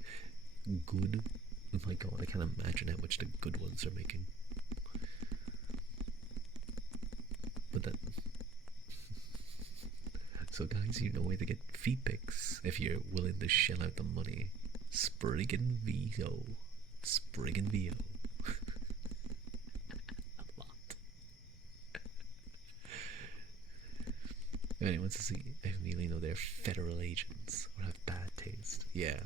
Good. Oh my god, I can't imagine how much the good ones are making. But then. So guys, you know where to get feet pics if you're willing to shell out the money. Spriggan VO. Spriggan VO. A lot. If anyone wants to see Emilino, they're federal agents or have bad taste. Yeah.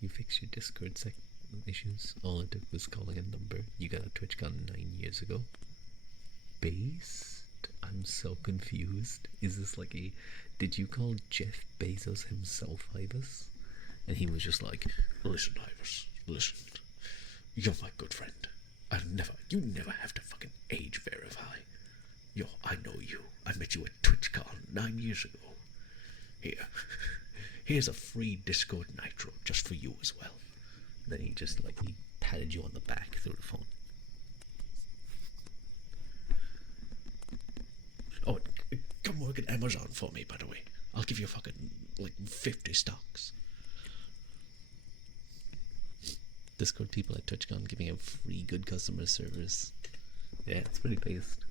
You fix your Discord issues. All it took was calling a number. You got a TwitchCon 9 years ago. Based? I'm so confused. Is this like a... Did you call Jeff Bezos himself Ibis? And he was just like, "Listen, Ibis, listen. You're my good friend. You never have to fucking age verify. Yo, I know you. I met you at TwitchCon 9 years ago. Here's a free Discord Nitro just for you as well." And then he just like, he patted you on the back through the phone. "Oh, come work at Amazon for me, by the way. I'll give you fucking like 50 stocks." Discord people at TwitchCon giving out free good customer service. Yeah, it's pretty based.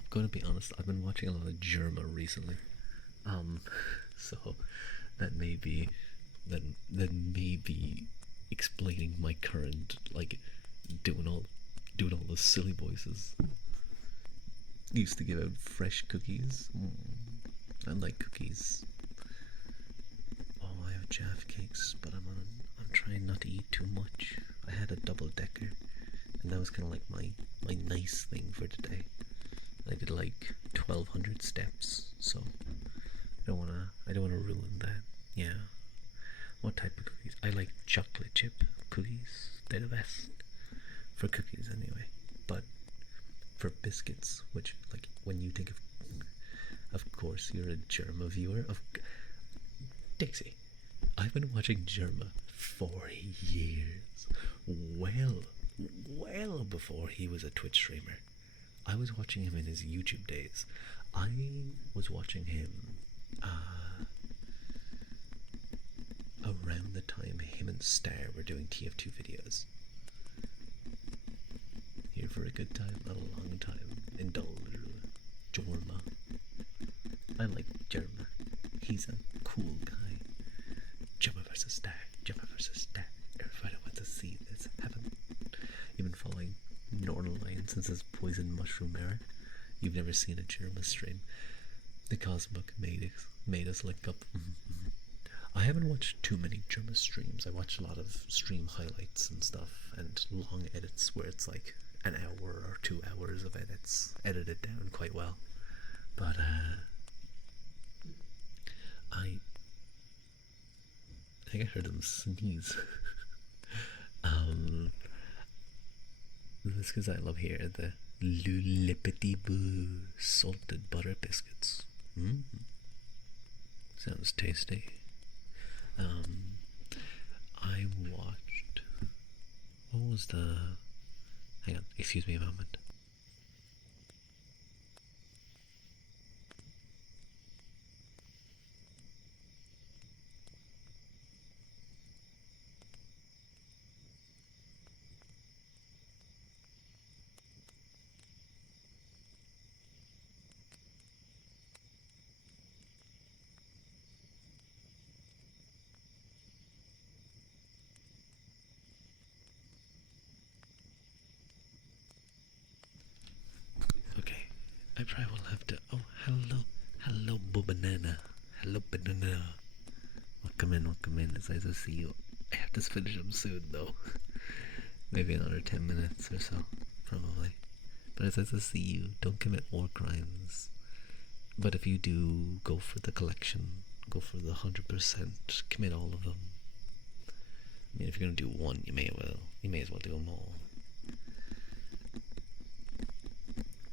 I'm gonna be honest, I've been watching a lot of Germa recently. So that may be explaining my current, like, doing all the silly voices. Used to give out fresh cookies. I like cookies. Oh, I have Jaffa cakes, but I'm trying not to eat too much. I had a double decker, and that was kind of like my nice thing for today. I did like 1,200 steps, so I don't wanna ruin that. Yeah. What type of cookies? I like chocolate chip cookies. They're the best for cookies, anyway. But for biscuits, which, like, when you think of course, you're a Germa viewer of Dixie. I've been watching Germa for years. Well before he was a Twitch streamer. I was watching him in his YouTube days. I was watching him uh, around the time him and Star were doing TF2 videos. Here for a good time, not a long time. Indulge. Jorma. I like Jorma. He's a cool guy. Jorma versus Star. Jorma versus Star. Everybody wants to see this happen. You've been following Northern Lion since his Poison Mushroom era. You've never seen a Jorma stream. The Cosmic made us link up. I haven't watched too many Jorma streams. I watch a lot of stream highlights and stuff, and long edits where it's like an hour or 2 hours of edits, edited down quite well. But I think I heard him sneeze. That's because I love here the Lulipity Boo salted butter biscuits. Sounds tasty. I watched. What was the? Hang on, excuse me a moment. Okay, I probably will have to. Oh, hello, banana. Hello, banana. Welcome in. It's nice to see you. I have to finish them soon, though. Maybe another 10 minutes or so, probably. But it's nice to see you. Don't commit war crimes. But if you do go for the collection, go for the 100%, commit all of them. I mean, if you're gonna do one, you may as well do them all.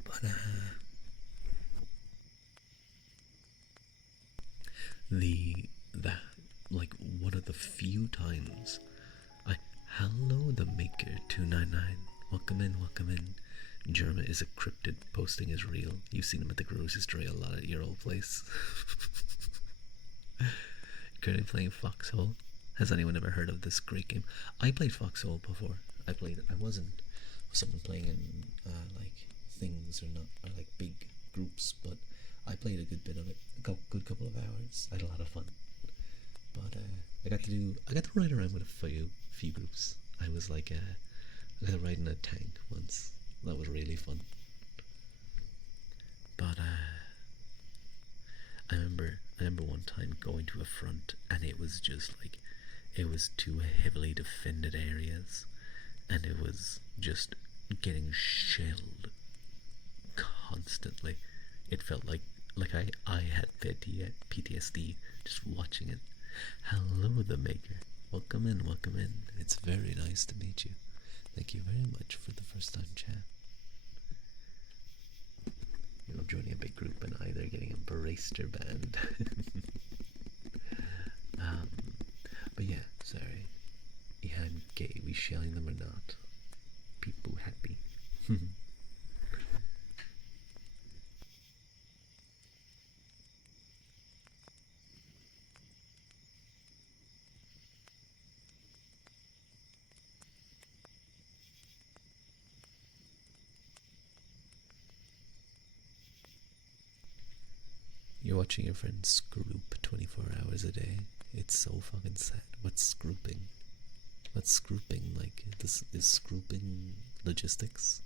But that like one of the few times hello the maker 299. Welcome in. Germa is a cryptid, posting is real. You've seen him at the grocery store a lot at your old place. Currently playing Foxhole. Has anyone ever heard of this great game? I played Foxhole before. I wasn't someone playing in like things or not, or like big groups, but I played a good bit of it, a good couple of hours. I had a lot of fun. But I got to ride around with a few groups. I was like I got to ride in a tank once. That was really fun. But I remember one time going to a front, and it was just like, it was two heavily defended areas, and it was just getting shelled constantly. It felt like I had PTSD just watching it. Hello, the maker. Welcome in. It's very nice to meet you. Thank you very much for the first time chat. You know, joining a big group and either getting embraced or banned. But yeah, sorry. Yeah, I'm gay. We shelling them or not? People happy. You're watching your friends group 24 hours a day. It's so fucking sad. What's grouping? Like, this is grouping logistics?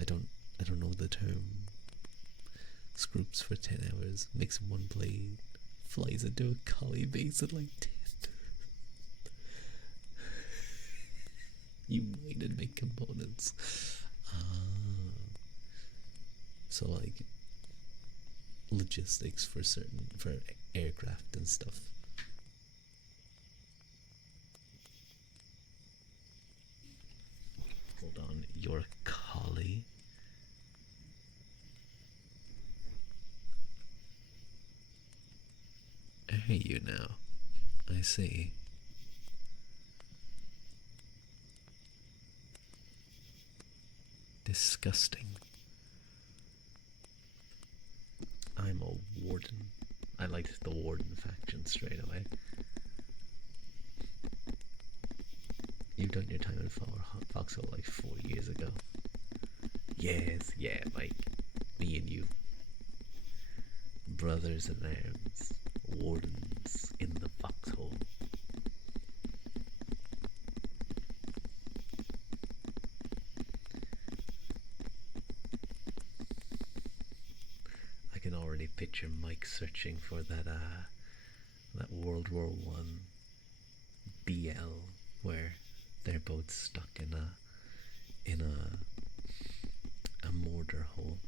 I don't know the term. Scoops for 10 hours, makes one blade, flies into a collie base at like 10. You might make components. So like logistics for aircraft and stuff. Hold on, you're a collie? Are you now? I see. Disgusting. Warden. I liked the Warden faction straight away. You've done your time in Foxhole like 4 years ago. Yes, yeah, Mike. Me and you. Brothers in arms. Wardens in the Foxhole. I can already picture Mike searching for that World War One BL where they're both stuck in a mortar hole.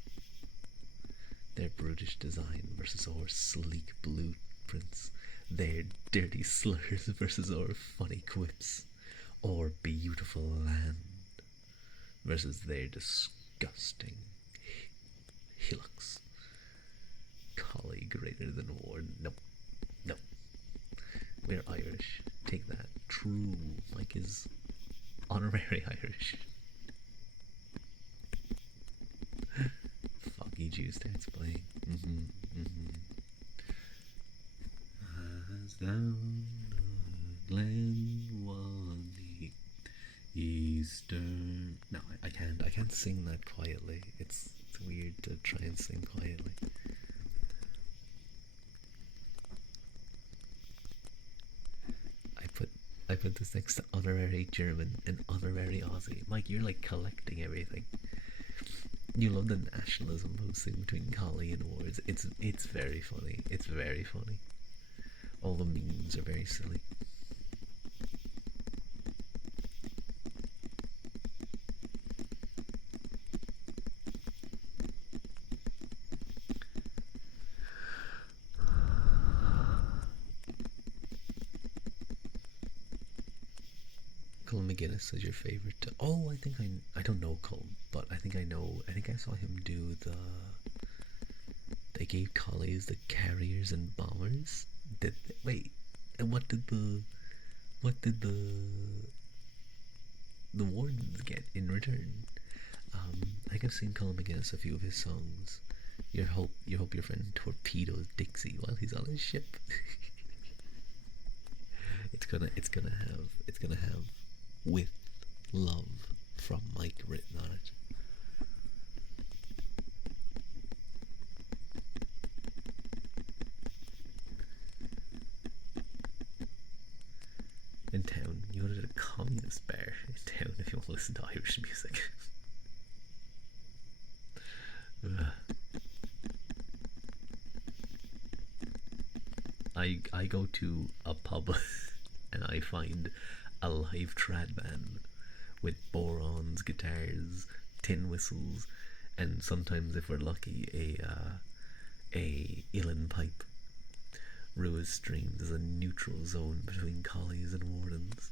Their brutish design versus our sleek blueprints. Their dirty slurs versus our funny quips. Or beautiful land versus their disgusting hillocks. Collie greater than Warden. Nope. Nope. We're Irish. Take that. True. Mike is honorary Irish. Foggy Jew starts playing. As down the glen one Eastern. No, I can't. I can't sing that quietly. It's weird to try and sing quietly. I put this next to honorary German and honorary Aussie. Mike, you're like collecting everything. You love the nationalism posting between Collie and Wards. It's very funny. It's very funny. All the memes are very silly. Colin McGuinness is your favorite. Oh, I don't know Colin, but I think I know. I think I saw him do the. They gave collies the carriers and bombers. Wait, and what did the wardens get in return? I think I've seen Colin McGuinness a few of his songs. You hope your friend torpedoes Dixie while he's on his ship. it's gonna have with love from Mike written on it. In town, you go to the communist bar in town if you want to listen to Irish music. I go to a pub and I find a live trad band with borons, guitars, tin whistles, and sometimes, if we're lucky, a uilleann pipe. Rua's streams is a neutral zone between collies and wardens.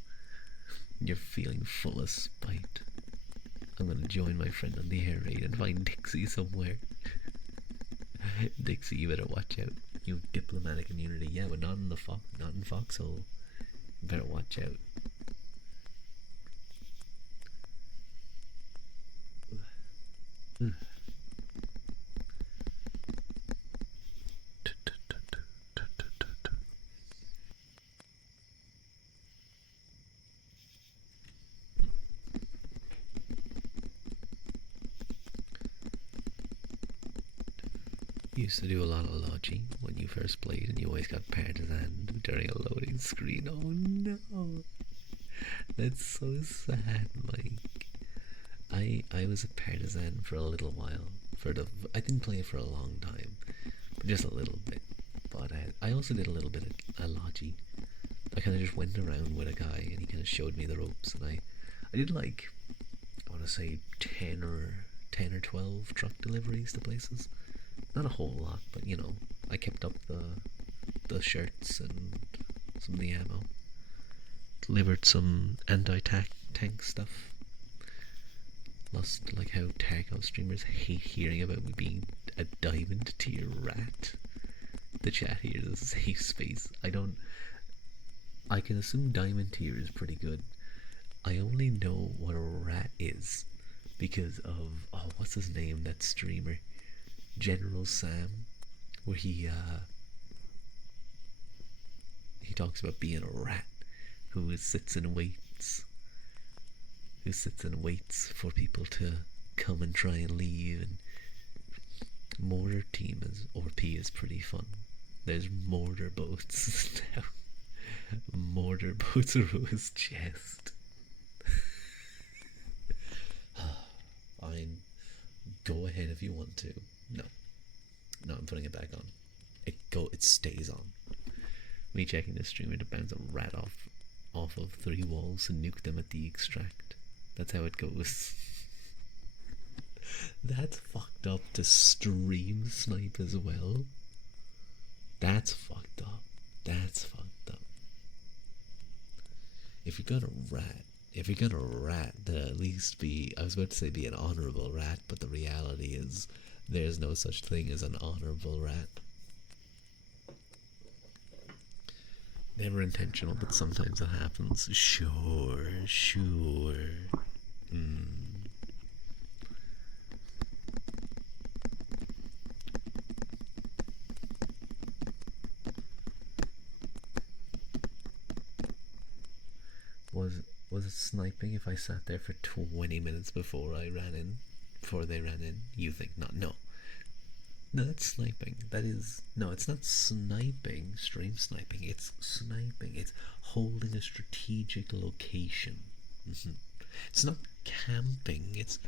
You're feeling full of spite. I'm gonna join my friend on the air raid and find Dixie somewhere. Dixie, you better watch out. You have diplomatic immunity, yeah, but not in Foxhole. You better watch out. You used to do a lot of lodging when you first played, and you always got partisan during a loading screen. Oh no, that's so sad, Mike. I was a partisan for a little while. I didn't play it for a long time, but just a little bit. But I also did a little bit of logi. I kind of just went around with a guy, and he kind of showed me the ropes, and I did like, I want to say 10 or 12 truck deliveries to places. Not a whole lot, but you know, I kept up the shirts and some of the ammo. Delivered some anti-tank stuff. Lost like how Tarkov streamers hate hearing about me being a diamond tier rat. The chat here is a safe space. I can assume diamond tier is pretty good. I only know what a rat is because of, what's his name, that streamer? General Sam. where he talks about being a rat who sits and waits, for people to come and try and leave. And mortar team is RP is pretty fun. There's mortar boats now. Mortar boats are his chest. Fine. Go ahead if you want to. No. No, I'm putting it back on. It stays on. Me checking the streamer to bounce a rat off of 3 walls and nuke them at the extract. That's how it goes. That's fucked up to stream snipe as well. That's fucked up. That's fucked up. If you're gonna rat, then at least be, I was about to say be an honorable rat, but the reality is there's no such thing as an honorable rat. Never intentional, but sometimes it happens. Sure. Was it sniping if I sat there for 20 minutes before they ran in? You think not? No, that's sniping. No, it's not sniping, stream sniping. It's sniping. It's holding a strategic location. It's not camping. It's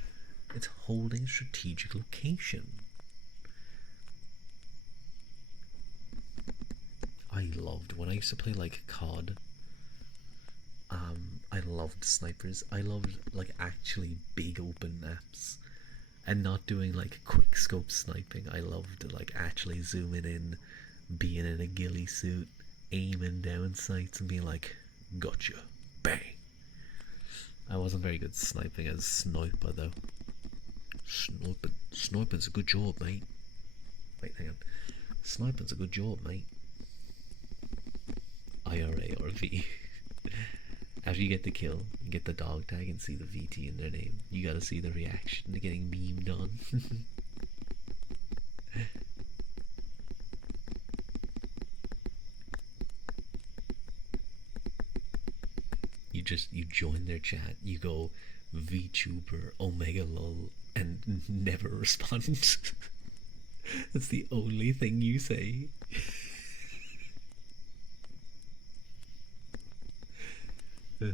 holding a strategic location. I loved when I used to play like COD. I loved snipers. I loved like actually big open maps, and not doing like quick scope sniping. I loved like actually zooming in, being in a ghillie suit, aiming down sights and being like, gotcha, bang. I wasn't very good sniping as sniper though. Sniping's a good job, mate. Wait, hang on. Sniping's a good job, mate. IRA or V. After you get the kill, you get the dog tag and see the VT in their name, you gotta see the reaction to getting memed on. You join their chat, you go VTuber Omega lol and never respond. That's the only thing you say. I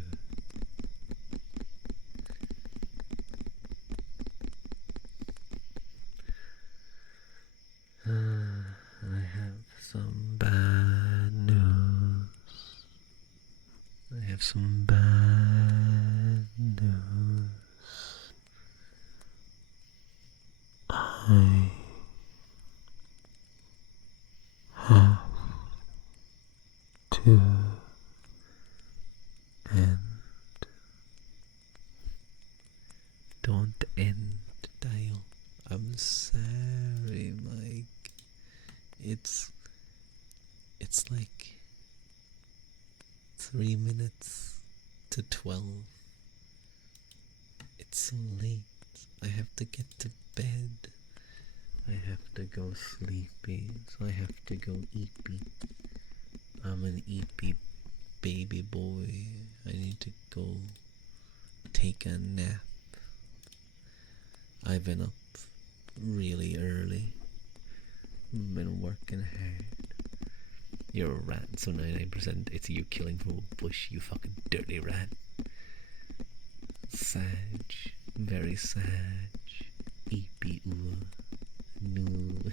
have some bad news. I have some bad news. I have to end. Don't end, Dial. I'm sorry, Mike. It's like 3 minutes to 12. It's so late. I have to get to bed. I have to go sleepy, so I have to go eepy. I'm an eepy baby boy. I need to go take a nap. I've been up really early. Been working hard. You're a rat, so 99% it's you killing from a bush, you fucking dirty rat. Sag. Very sag. Eepy ooh. No.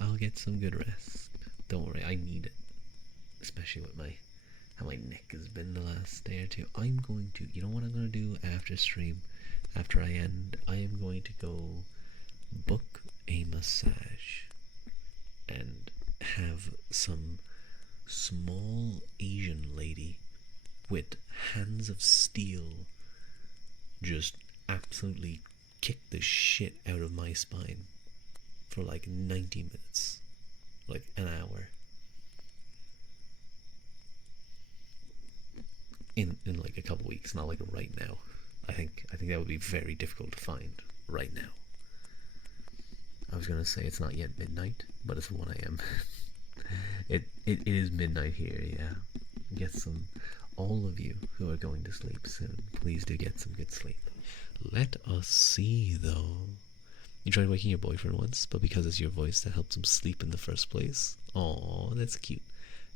I'll get some good rest. Don't worry, I need it. Especially with how my neck has been the last day or two. I'm going to, you know what I'm going to do after stream? After I end, I am going to go book a massage and have some small Asian lady with hands of steel just absolutely kick the shit out of my spine for like 90 minutes, like an hour. In like a couple weeks, not like right now. I think that would be very difficult to find right now. I was gonna say it's not yet midnight, but it's 1 a.m. It is midnight here, yeah. Get some, all of you who are going to sleep soon, please do get some good sleep. Let us see, though. You tried waking your boyfriend once, but because it's your voice that helps him sleep in the first place. Oh, that's cute.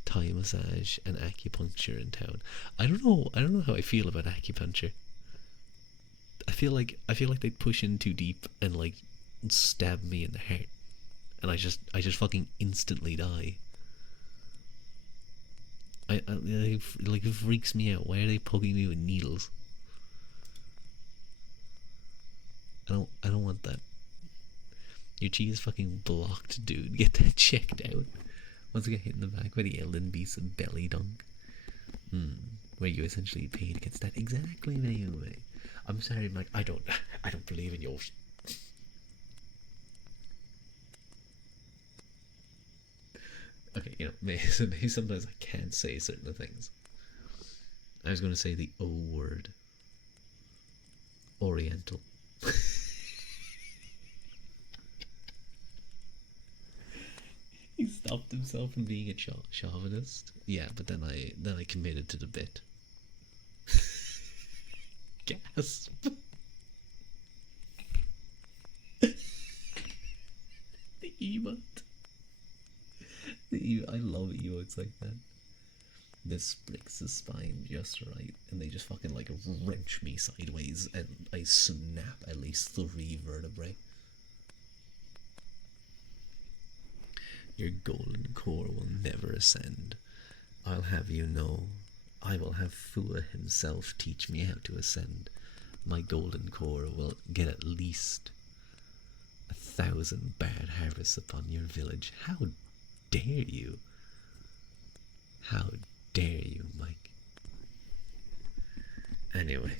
Thai massage and acupuncture in town. I don't know. I don't know how I feel about acupuncture. I feel like they'd push in too deep and like stab me in the heart, and I just fucking instantly die. Like it freaks me out. Why are they poking me with needles? I don't want that. Your cheek is fucking blocked, dude. Get that checked out. Once I get hit in the back by the Ellen Beast belly dunk. Where you essentially paid against that exactly Naomi. I'm sorry, Mike. I don't believe in yours. Okay, maybe sometimes I can't say certain things. I was going to say the O word. Oriental. He stopped himself from being a chauvinist. Yeah, but then I committed to the bit. Gasp. The emote. I love emotes like that. This breaks the spine just right, and they just fucking like wrench me sideways, and I snap at least 3 vertebrae. Your golden core will never ascend. I'll have you know, I will have Fua himself teach me how to ascend. My golden core will get at least 1,000 bad harvests upon your village. How dare you? How dare you, Mike? Anyway,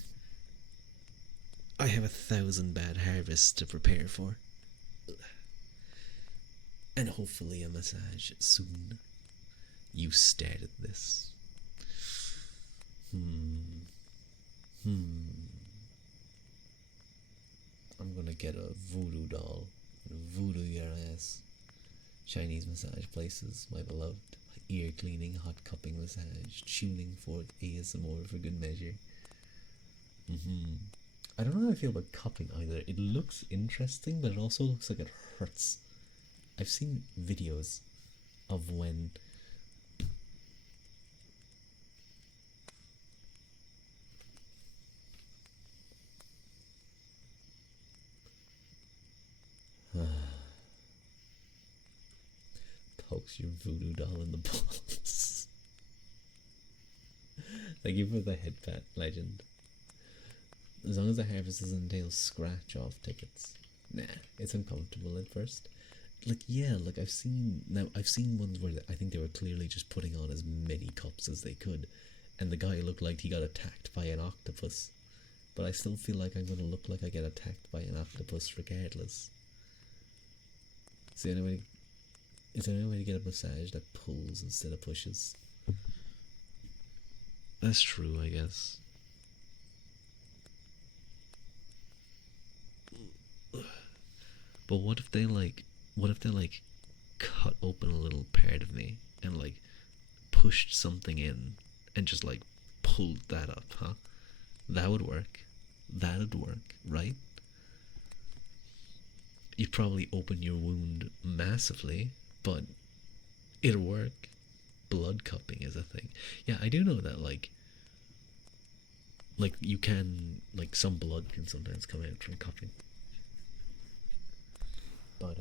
I have 1,000 bad harvests to prepare for. And hopefully a massage soon. You started this. I'm gonna get a voodoo doll and voodoo your ass. Chinese massage places, my beloved. Ear cleaning, hot cupping massage, tuning fork ASMR for good measure. I don't know how I feel about cupping either. It looks interesting, but it also looks like it hurts. I've seen videos of when pokes your voodoo doll in the balls. Thank you for the head pat, legend. As long as the harvest doesn't entail scratch off tickets. Nah, it's uncomfortable at first. Like, yeah, like I've seen ones where I think they were clearly just putting on as many cups as they could, and the guy looked like he got attacked by an octopus. But I still feel like I'm gonna look like I get attacked by an octopus regardless. Is there any way to get a massage that pulls instead of pushes? That's true, I guess. But what if they cut open a little part of me and like pushed something in and just like pulled that up, huh? That would work. That'd work, right? You'd probably open your wound massively, but it'll work. Blood cupping is a thing. Yeah, I do know that like you can, like, some blood can sometimes come out from cupping. But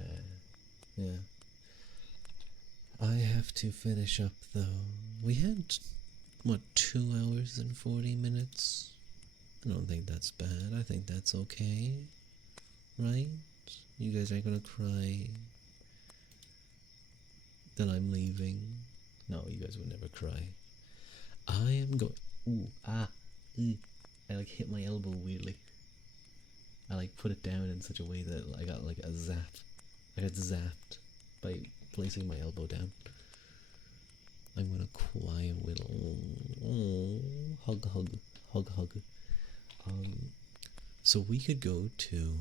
yeah. I have to finish up though. We had what, 2 hours and 40 minutes? I don't think that's bad. I think that's okay. Right? You guys aren't gonna cry that I'm leaving. No, you guys would never cry. I am going. I like hit my elbow weirdly. I like put it down in such a way that I got like a zap. I got zapped by placing my elbow down. I'm gonna quiet whittle. Hug, hug, hug, hug. So we could go to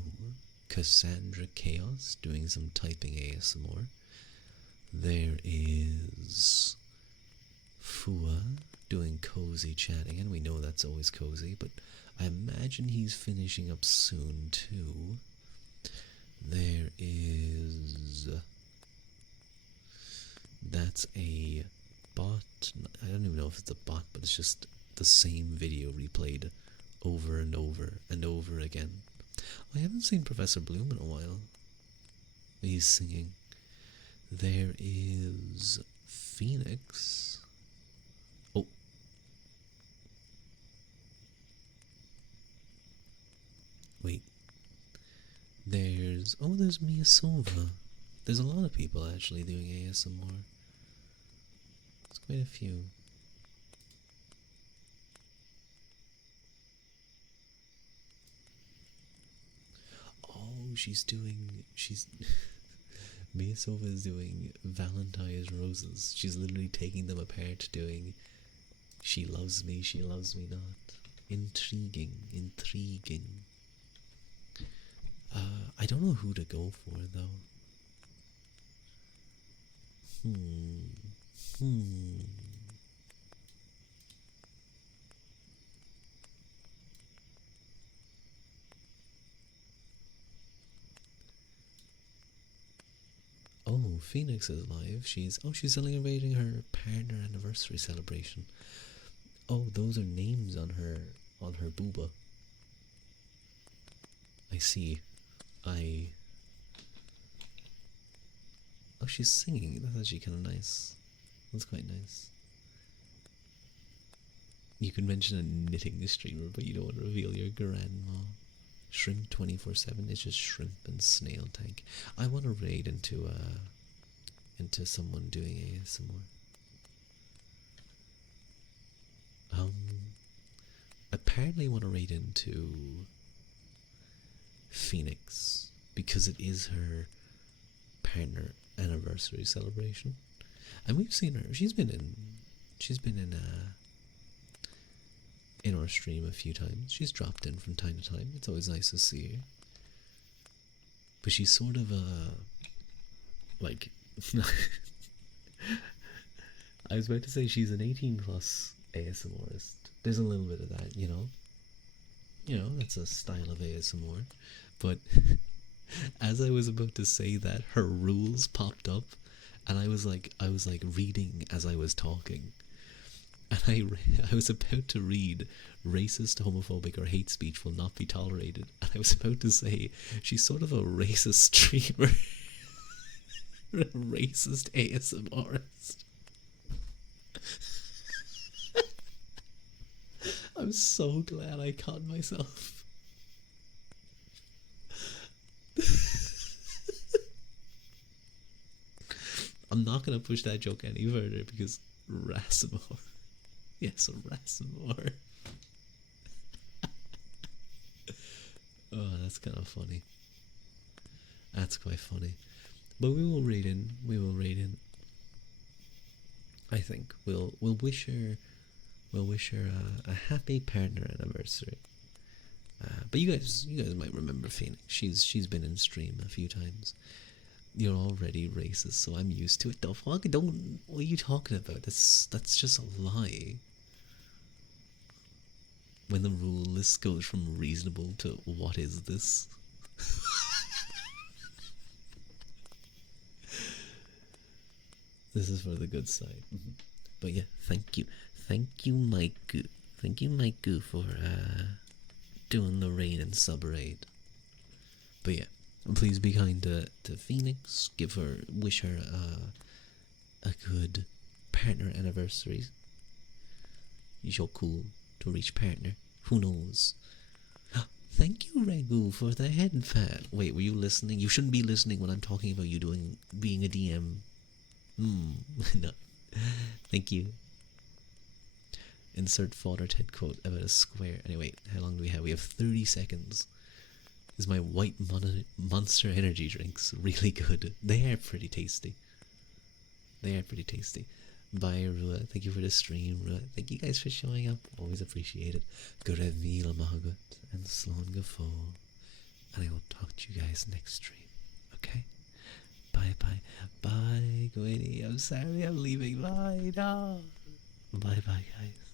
Cassandra Chaos doing some typing ASMR. There is Fua doing cozy chatting, and we know that's always cozy, but I imagine he's finishing up soon too. There is... That's a bot. I don't even know if it's a bot, but it's just the same video replayed over and over and over again. I haven't seen Professor Bloom in a while. He's singing. There is Phoenix. Oh. Wait. There's Mia Sova. There's a lot of people actually doing ASMR. There's quite a few. Oh, she's Mia Sova is doing Valentine's roses. She's literally taking them apart, doing she loves me not. Intriguing. I don't know who to go for though. Oh, Phoenix is live. She's celebrating her partner anniversary celebration. Oh, those are names on her booba. I see. Oh, she's singing. That's actually kind of nice. That's quite nice. You could mention a knitting streamer, but you don't want to reveal your grandma. Shrimp 24/7 is just shrimp and snail tank. I want to raid into someone doing ASMR. Apparently want to raid into Phoenix because it is her partner anniversary celebration, and we've seen her. She's been in our stream a few times. She's dropped in from time to time. It's always nice to see her. But she's sort of like I was about to say she's an 18 plus ASMRist. There's a little bit of that, you know. That's a style of ASMR. But as I was about to say that, her rules popped up, and I was like reading as I was talking, and I was about to read racist, homophobic, or hate speech will not be tolerated, and I was about to say she's sort of a racist streamer, a racist ASMRist. I'm so glad I caught myself. I'm not gonna push that joke any further because Rasmor. Yes, Rasmor. Oh, that's kind of funny. That's quite funny. But we will raid in. I think we'll wish her a happy partner anniversary. But you guys might remember Phoenix. She's been in stream a few times. You're already racist, so I'm used to it. The fuck? Don't. What are you talking about? That's just a lie. When the rule list goes from reasonable to what is this? This is for the good side. But yeah, thank you, Mike. Thank you, Mike, for doing the raid and sub raid. But yeah, please be kind to Phoenix. Wish her a good partner anniversary. You're so cool to reach partner. Who knows? Thank you, Regu, for the head fat. Wait, were you listening? You shouldn't be listening when I'm talking about you being a DM. No. Thank you. Insert fodder TED quote about a square. Anyway, how long do we have? We have 30 seconds. Is my white Monster energy drinks really good? They are pretty tasty. Bye, Rua. Thank you for the stream, Rua. Thank you guys for showing up. Always appreciate it. Gurevila Mahagut and Slon Gafo. And I will talk to catch you guys next stream. Okay? Bye bye. Bye, Gwynny. I'm sorry I'm leaving. Bye. No. Bye bye, guys.